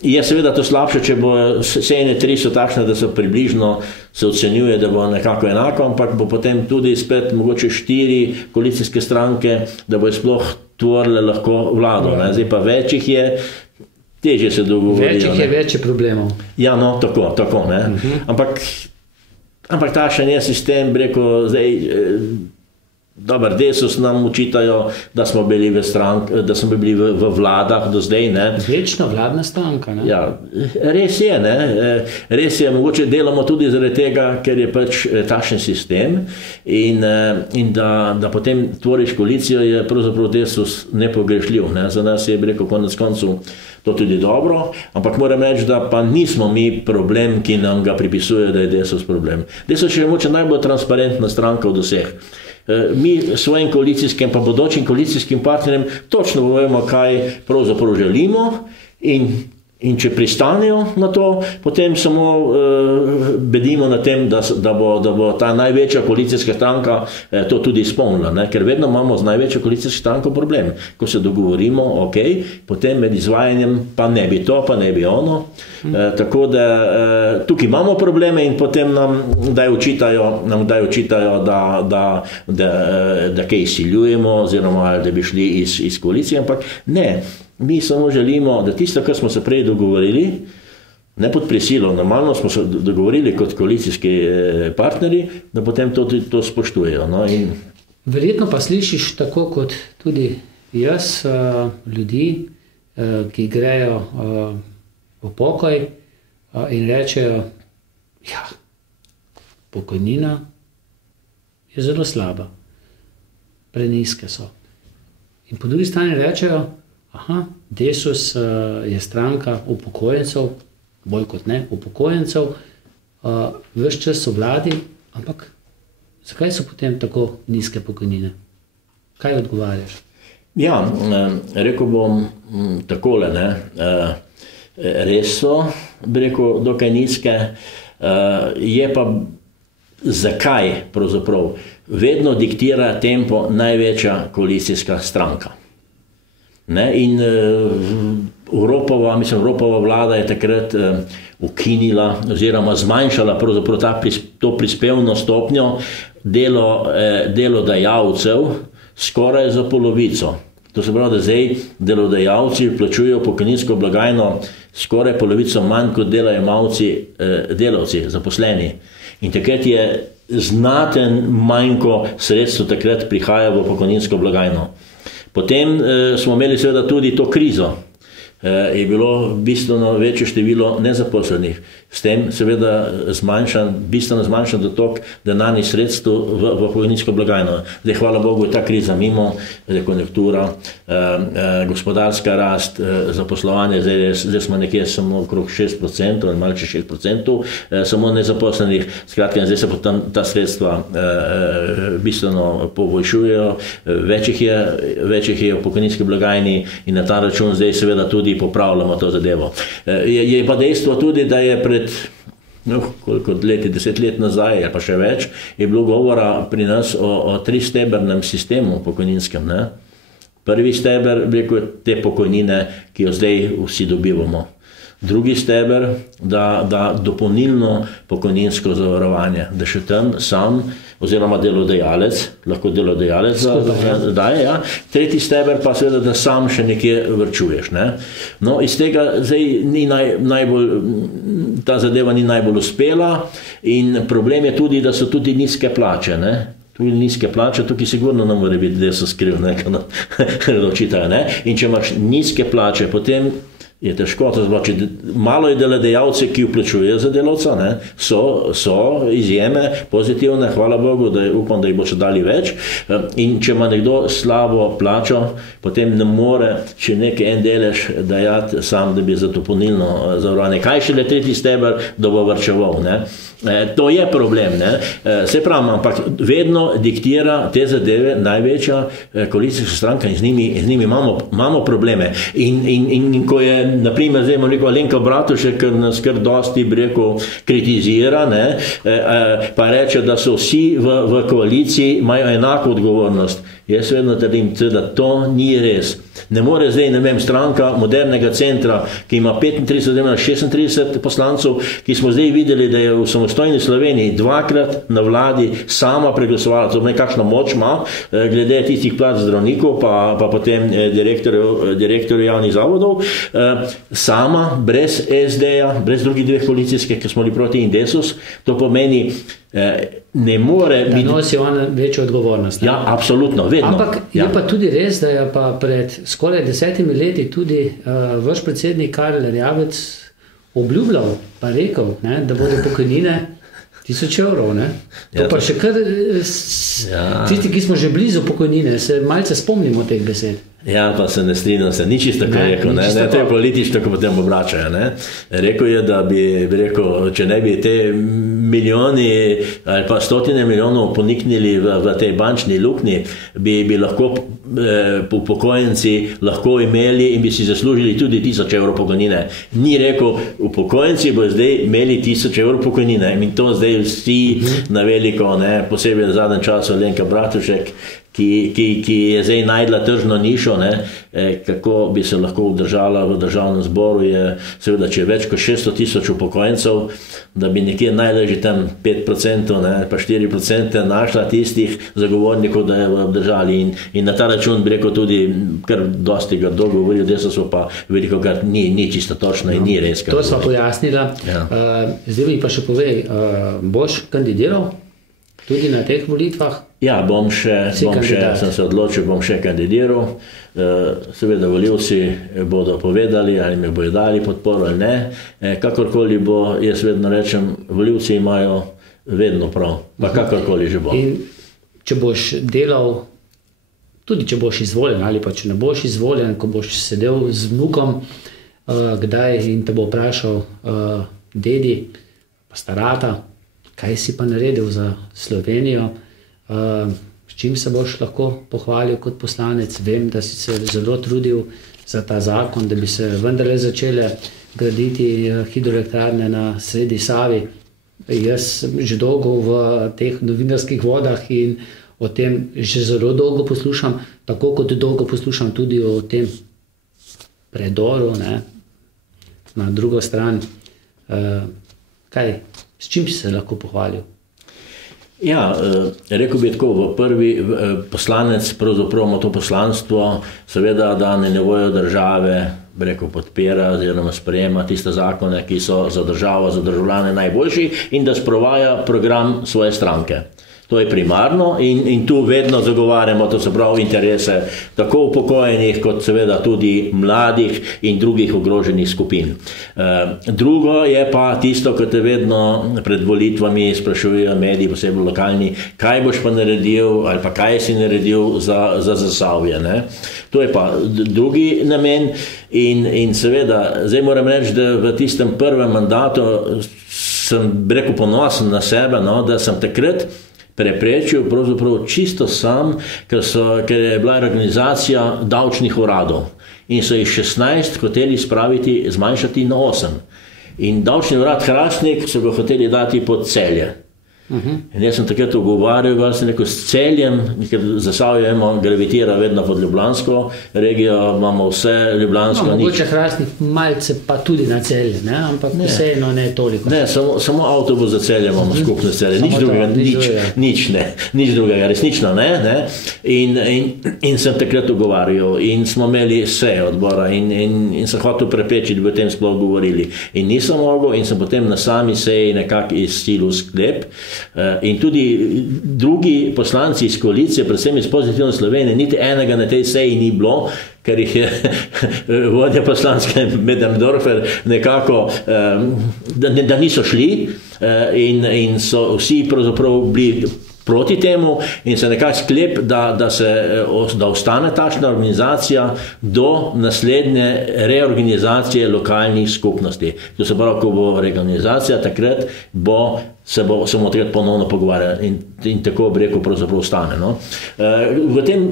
Je seveda to slabše, če bo sejne tri so takšne, da so približno, se ocenjuje, da bo nekako enako, ampak bo potem tudi spet mogoče 4 koalicijske stranke, da bo sploh tvorile lahko vlado. Ne? Zdaj pa večjih je, težje se dogovorijo. Večjih je več problemov. Ja, no, tako, ne. Ampak takšen je sistem, rekel, zdaj, dober Desus nam učitajo, da smo bili v vladah do zdaj, ne. Večna vladna stranka, ne. Ja, res je, ne. Res je, mogoče delamo tudi zaradi tega, ker je pač takšen sistem in da potem tvoriš koalicijo, je pravzaprav Desus nepogrešljiv, ne. Za nas je, rekel, konec koncu to tudi dobro, ampak moram reči, da pa nismo mi problem, ki nam ga pripisuje, da je Desus problem. Desus je mogoče najbolj transparentna stranka od vseh. Mi svojim koalicijskim pa bodočim koalicijskim partnerjem točno vemo, kaj pravzaprav želimo in če pristanejo na to, potem samo bedimo na tem, da bo ta največja koalicijska stranka to tudi izpolnila, ne? Ker vedno imamo z največjo koalicijsko stranko problem. Ko se dogovorimo, ok, potem med izvajanjem pa ne bi to, pa ne bi ono. Tako da tukaj imamo probleme in potem nam kdaj učitajo, da kaj izsiljujemo oziroma da bi šli iz koalicije, ampak ne. Mi samo želimo, da tisto, kar smo se prej dogovorili, ne pod prisilo, normalno smo se dogovorili kot koalicijski partnerji, da potem to spoštujejo. No? Verjetno pa slišiš tako kot tudi jaz, ljudi, ki grejo v pokoj in rečejo, ja, pokojnina je zelo slaba, prenizke so. In po drugi strani rečejo, aha, Desus je stranka upokojencev, bolj kot ne, upokojencev, ves čas so vladi, ampak zakaj so potem tako nizke pokojnine? Kaj odgovarjaš? Ja, rekel bom takole, ne, res so, bi rekel, dokaj nizke, je pa zakaj pravzaprav vedno diktira tempo največja koalicijska stranka. Ne, in Ropova vlada je takrat ukinila oziroma zmanjšala to prispevno stopnjo delodajalcev skoraj za polovico. To se pravi, da zdaj delodajalci plačujejo pokojninsko blagajno skoraj polovico manj kot delavci, zaposleni. In takrat je znaten manjko sredstev takrat prihaja v pokojninsko blagajno. Potem smo imeli seveda tudi to krizo, je bilo bistveno večje število nezaposlenih. S tem seveda bistveno zmanjšan dotok denarnih sredstev v pokojninsko blagajno. Zdaj, hvala Bogu, je ta kriza mimo, konjunktura, gospodarska rast, zaposlovanje, zdaj smo nekje samo okrog 6%, ali malo čez 6%, samo nezaposlenih. Skratka, zdaj se potem ta sredstva bistveno povojšujejo, več jih je v pokojninski blagajni in na ta račun zdaj seveda tudi popravljamo to zadevo. Je pa dejstvo tudi, da je pred koliko leti, 10 let nazaj, ali pa še več, je bilo govora pri nas o tristebrnem sistemu pokojninskem. Ne? Prvi steber, rekel, te pokojnine, ki jo zdaj vsi dobivamo. Drugi steber, da dopolnilno pokojninsko zavarovanje, da še tam sam oziroma delodajalec, lahko delodajalec daje, ja. Tretji steber pa seveda, da sam še nekje vrčuješ. Ne? No, iz tega zdaj ta zadeva ni najbolj uspela in problem je tudi, da so tudi nizke plače. Ne? Tu nizke plače, tukaj sigurno ne more biti deso skriv, očitajo, ne. In če imaš nizke plače, potem je težko to zločiti. Malo je delodajalcev, ki vplačujejo za delavca, ne? So izjeme pozitivne, hvala Bogu, upam, da jih bo še dali več. In če ima nekdo slabo plačo, potem ne more še nekaj en delež dajati sam, da bi za dopolnilno zavarovanje. Kaj šele tretji steber, da bo varčeval, ne? To je problem, ne? Se pravi, ampak vedno diktira te zadeve največja koalicijska stranka in z njimi imamo probleme. In ko je naprimer, zdaj imamo rekel Alenka Bratušek, ker nas kar dosti kritizira, ne, pa reče, da so vsi v koaliciji, imajo enako odgovornost. Jaz vedno trdim, da to ni res. Ne more zdaj, ne vem, stranka modernega centra, ki ima 35-36 poslancev, ki smo zdaj videli, da je v samostojni Sloveniji dvakrat na vladi sama preglasovala, to je kakšna moč ima, glede tistih plač zdravnikov, pa potem direktorjev javnih zavodov, sama, brez SD-ja, brez drugih dveh koalicijskih, ki smo bili proti in Desus, to pomeni, ne more biti... Da nosi ona večjo odgovornost. Ne? Ja, absolutno, vedno. Ampak je pa tudi res, da je pa pred skoraj 10 leti tudi vaš predsednik Karel Erjavec obljubljal, pa rekel, ne, da bodo pokojnine 1000 evrov. Ne? To pa še kar tisti, ki smo že blizu pokojnine, se malce spomnimo teh besed. Ja, pa se ne strinjam, se ni čisto tako rekel, ne, to je politično, ko potem obračajo, ne. Rekel je, da bi rekel, če ne bi te milijoni ali pa stotine milijonov poniknili v tej bančni luknji, bi lahko upokojenci lahko imeli in bi si zaslužili tudi 1000 evrov pokojnine. Ni rekel, upokojenci bo zdaj imeli 1000 evrov pokojnine in to zdaj vsi na veliko, ne, posebej v zadnjem času Alenka Bratušek, ki je zdaj najdla tržno nišo, ne, kako bi se lahko udržala v državnem zboru, je seveda, če je več kot 600 000 upokojencev, da bi nekje najlažje tam 5%, ne, pa 4% našla tistih zagovornikov, da je obdržali in na ta račun bi rekel tudi, kar dosti grdo govorijo, da so pa veliko krat ni čisto točno in ni res. To sva pojasnila. Ja. Zdaj mi pa še povej, boš kandidiral tudi na teh volitvah? Ja, sem se odločil, bom še kandidiral. Seveda volivci bodo povedali, ali mi bodo dali podporo ali ne. Kakorkoli bo, jaz vedno rečem, volivci imajo vedno prav, pa kakorkoli že bo. In če boš delal, tudi če boš izvoljen ali pa če ne boš izvoljen, ko boš sedel z vnukom, kdaj in te bo vprašal dedi, pa starata, kaj si pa naredil za Slovenijo, s čim se boš lahko pohvalil kot poslanec. Vem, da si se zelo trudil za ta zakon, da bi se vendarle začele graditi hidroelektrarne na sredi Savi. Jaz sem že dolgo v teh novinarskih vodah in o tem že zelo dolgo poslušam, tako kot dolgo poslušam tudi o tem predoru, ne, na drugo stran. S čim si se lahko pohvalil? Ja, rekel bi tako, v prvi poslanec, pravzaprav ima to poslanstvo, seveda, da na nivoju države, rekel, podpira oziroma sprejema tiste zakone, ki so za državo, za državljane najboljši in da sprovaja program svoje stranke. To je primarno in tu vedno zagovarjamo, to se pravi, interese tako upokojenih, kot seveda tudi mladih in drugih ogroženih skupin. Drugo je pa tisto, ko te vedno pred volitvami sprašujejo mediji, posebej lokalni, kaj boš pa naredil ali pa kaj si naredil za Zasavje, ne? To je pa drugi namen in seveda, zdaj moram reči, da v tistem prvem mandatu sem rekel ponosen na sebe, no, da sem takrat preprečil pravzaprav čisto sam, ker je bila organizacija davčnih uradov in so jih 16 hoteli zmanjšati na 8. In davčni urad Hrastnik so ga hoteli dati pod Celje. In jaz sem takrat ugovarjal, sem rekel, s Celjem, ker Zasavje gravitira vedno pod Ljubljansko regijo, imamo vse Ljubljansko. No, mogoče Hrastnik malce pa tudi na Celje, ne? Ampak vseeno ne toliko. Ne, samo avtobus za Celje imamo skupno Celje, nič drugega, resnično ne. In sem takrat ugovarjal in smo imeli seje odbora in sem hotel preprečiti, da bi o tem sploh govorili. In nisem mogel in sem potem na sami seji nekako izsilil sklep, In tudi drugi poslanci iz koalicije, predvsem iz Pozitivne Slovenije, niti enega na tej seji ni bilo, ker jih je vodja poslanske Möderndorfer nekako, da niso šli in so vsi pravzaprav bili proti temu in se nekako sklep, da ostane takšna organizacija do naslednje reorganizacije lokalnih skupnosti. To se pravi, ko bo reorganizacija, takrat se bomo takrat ponovno pogovarjali in tako bi rekel pravzaprav ostane. No.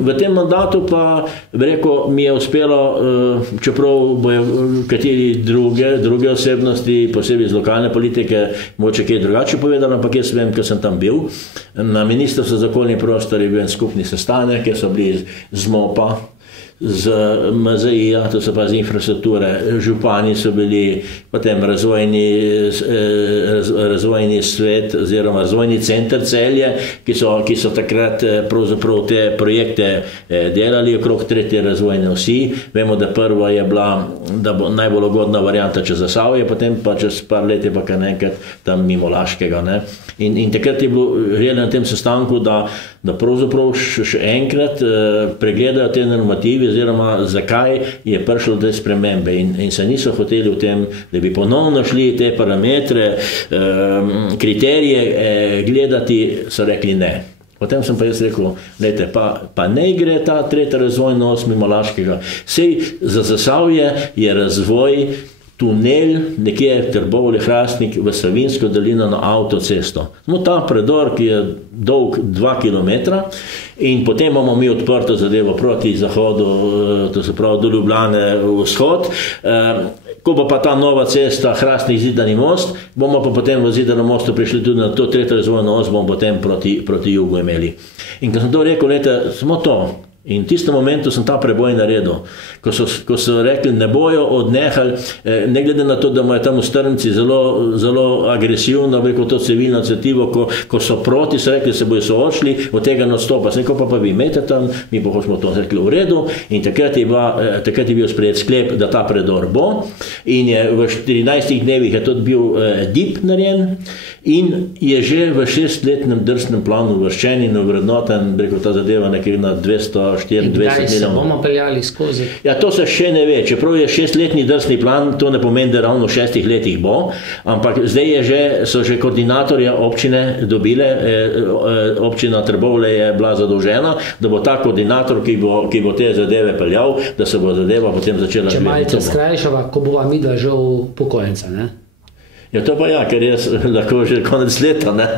V tem mandatu pa bi rekel, mi je uspelo, čeprav bojo kateri druge osebnosti, posebej iz lokalne politike, mogoče kaj drugače povedali, ampak jaz vem, ker sem tam bil. Na Ministrstvu za okolje in prostor je bil en skupni sestanek, kjer so bili z MOP-a, z MZI-ja, to so pa z infrastrukture, župani so bili, potem razvojni svet oziroma razvojni center Celje, ki so takrat pravzaprav te projekte delali okrog 3. razvojne osi. Vemo, da prva je bila, da bo najbolj ugodna varianta čez Zasavje, potem pa čez par let je pa kar nekaj tam mimo Laškega. Ne? In takrat je bilo na tem sestanku, da pravzaprav še enkrat pregledajo te normative oziroma zakaj je prišlo do te spremembe in se niso hoteli v tem, da bi ponovno šli te parametre, kriterije gledati, so rekli ne. Potem sem pa jaz rekel, lejte, pa ne gre ta 3. razvojna os mimo Laškega. Sej za Zasavje je razvoj tunel nekje Trbovlje-Hrastnik v Savinjsko dolino na avtocesto. Smo ta predor, ki je dolg 2 km in potem bomo mi odprto zadevo proti zahodu, to se pravi do Ljubljane vzhod. Ko pa ta nova cesta Hrastnik-Zidani most, bomo pa potem v Zidanem mostu prišli tudi na to 3. razvojno os, bomo potem proti jugu imeli. In ko sem to rekel, lejte, smo to. In v tistem momentu sem ta preboj naredil, ko so rekli, ne bojo odnehali, ne glede na to, da imajo tam v Strmci zelo agresivno, rekel to civilno iniciativo, ko so proti, so rekli, se bojo soočili, od tega ne odstopa. Neko pa vi imete tam, mi pa hočemo to rekli v redu in takrat je bil sprejet sklep, da ta predor bo in je v 14 dnevih je tudi bil DIP narejen in je že v 6-letnem drsnem planu uvrščen in ovrednoten, rekel ta zadeva nekaj na 224 milijonov. Se bomo peljali skozi? Ja, to se še ne ve. Čeprav je 6-letni drsni plan, to ne pomeni, da ravno v 6 letih bo, ampak zdaj so že koordinatorja občine dobile, občina Trbovlje je bila zadolžena, da bo ta koordinator, ki bo te zadeve peljal, da se bo zadeva potem začela. Če malce skrajšava, ko bova midva že upokojenca, ne? Ja, to pa ja, ker jaz lahko že konec leta, ne?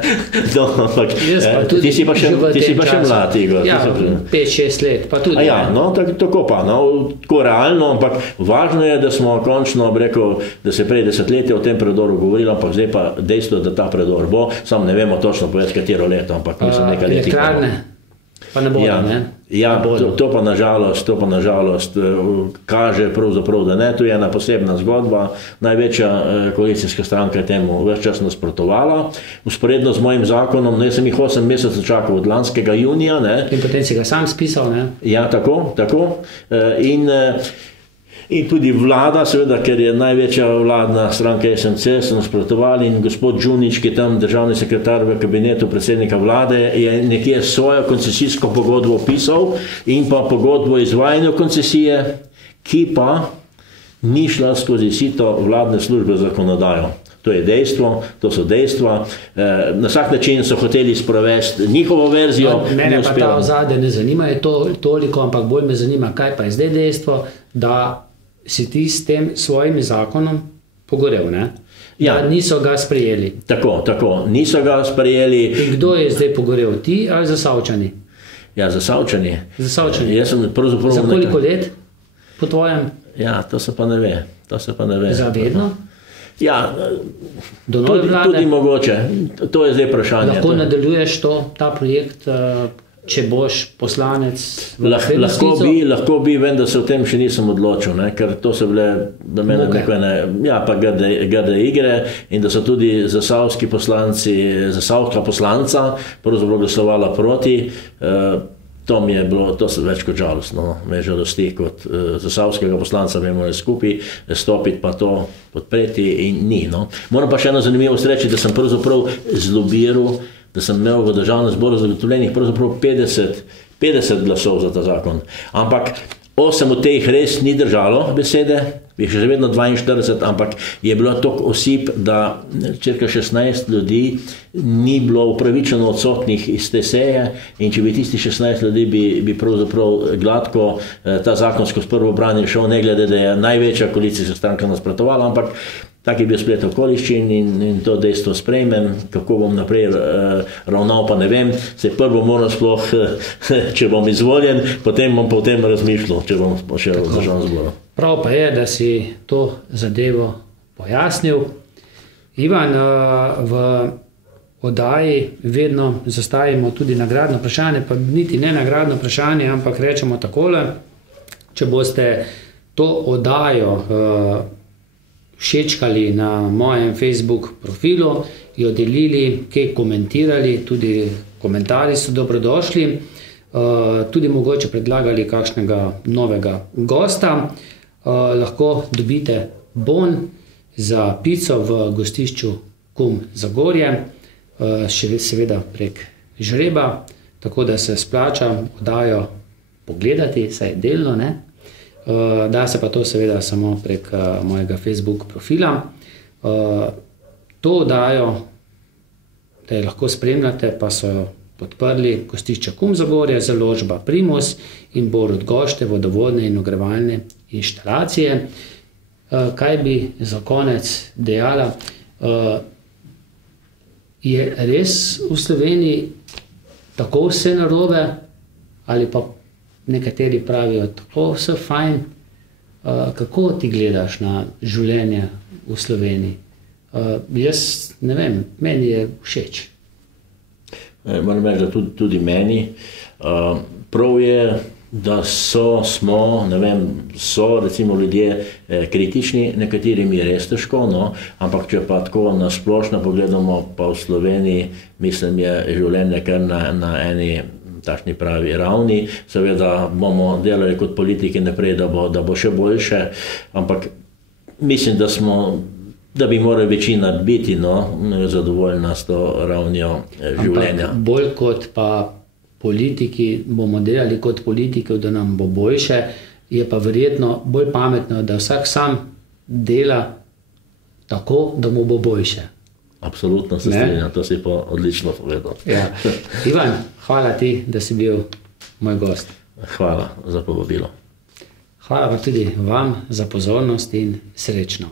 No, ampak ti si pa še mlad, Igor. Ja, 5-6 let, pa tudi. Ja, no, tako pa, no, tako realno, ampak važno je, da smo končno, rekel, da se prej desetletja o tem predoru govorili, ampak zdaj pa dejstvo, da ta predor bo, sam ne vemo točno povedati, katero leto, ampak mislim nekaj letih. Elektrarne pa ne bodo, ne? Ja, to pa nažalost kaže pravzaprav, da ne, to je ena posebna zgodba. Največja koalicijska stranka je temu ves čas nasprotovala. Usporedno z mojim zakonom, jaz sem jih 8 mesecev čakal od lanskega junija. Ne. In potem si ga sam spisal, ne? Ja, tako. In tudi vlada, seveda, ker je največja vladna stranka SMC, so nasprotovali in gospod Džunič, ki je tam državni sekretar v kabinetu predsednika vlade, je nekje svojo koncesijsko pogodbo opisal in pa pogodbo o izvajanju koncesije, ki pa ni šla skozi sito vladne službe za zakonodajo. To je dejstvo, to so dejstva. Na vsak način so hoteli sprovesti njihovo verzijo. Mene pa ta ozadje ne zanima toliko, ampak bolj me zanima, kaj pa je zdaj dejstvo, da si ti s tem svojim zakonom pogorel, ne? Ja. Da niso ga sprejeli. Tako, niso ga sprejeli. In kdo je zdaj pogorel, ti ali Zasavčani? Ja, Zasavčani. Za koliko let po tvojem? Ja, to se pa ne ve. Za vedno? Ja, tudi mogoče. To je zdaj vprašanje. Lahko nadaljuješ ta projekt, če boš poslanec? Lahko bi, vem, da se o tem še nisem odločil, ne? Ker to so bile da mene pa grde igre in da so tudi zasavski poslanci, zasavska poslanca pravzaprav glasovala proti. To se več kot žalostno, me žalosti kot zasavskega poslanca, bi morali skupaj stopiti pa to podpreti in ni. No. Moram pa še eno zanimivost reči, da sem pravzaprav zlobiral da sem imel v državnem zboru zagotovljenih pravzaprav 50 glasov za ta zakon. Ampak 8 od teh res ni držalo besede, je še vedno 42, ampak je bilo toliko osip, da cirka 16 ljudi ni bilo upravičeno odsotnih iz te seje, in če bi tisti 16 ljudi bi pravzaprav gladko ta zakon skozi prvo branje šel, ne glede, da je največja koalicijska stranka nasprotovala, ampak tak je bil splet okoliščin in to dejstvo sprejmem. Kako bom naprej ravnal, pa ne vem. Se prvo moram sploh, če bom izvoljen, potem bom razmišljal, če bom šel v državnem zboru. Prav pa je, da si to zadevo pojasnil. Ivan, v oddaji vedno zastavimo tudi nagradno vprašanje, pa niti ne nagradno vprašanje, ampak rečemo takole, če boste to oddajo všečkali na mojem Facebook profilu, jo delili, kaj komentirali, tudi komentarji so dobrodošli, tudi mogoče predlagali kakšnega novega gosta, lahko dobite bon za pico v gostišču Kum Zagorje, še seveda prek žreba, tako da se splača oddajo pogledati, saj delno, ne? Da se pa to seveda samo prek mojega Facebook profila. To oddajo, da jo lahko spremljate, pa so jo podprli Gostišče Kum Zagorje, založba Primus in Borut Gošte, vodovodne in ogrevalne inštalacije. Kaj bi za konec dejala? Je res v Sloveniji tako vse narobe, ali pa nekateri pravijo, tako vse fajn? Kako ti gledaš na življenje v Sloveniji? Jaz ne vem, meni je všeč. Moram reči, da tudi meni. Prav je, da smo, ne vem, so recimo ljudje kritični, nekaterimi je res težko, no, ampak če pa tako na splošno pogledamo, pa v Sloveniji, mislim, je življenje kar na eni takšni pravi ravni. Seveda bomo delali kot politiki naprej, da bo še boljše, ampak mislim, da bi morali večina biti zadovoljna s to ravnjo življenja. Ampak bolj kot pa politiki bomo delali kot politiki, da nam bo boljše, je pa verjetno bolj pametno, da vsak sam dela tako, da mu bo boljše. Absolutno se strinjam, to si pa odlično povedal. Ja. Ivan, hvala ti, da si bil moj gost. Hvala za povabilo. Hvala pa tudi vam za pozornost in srečno.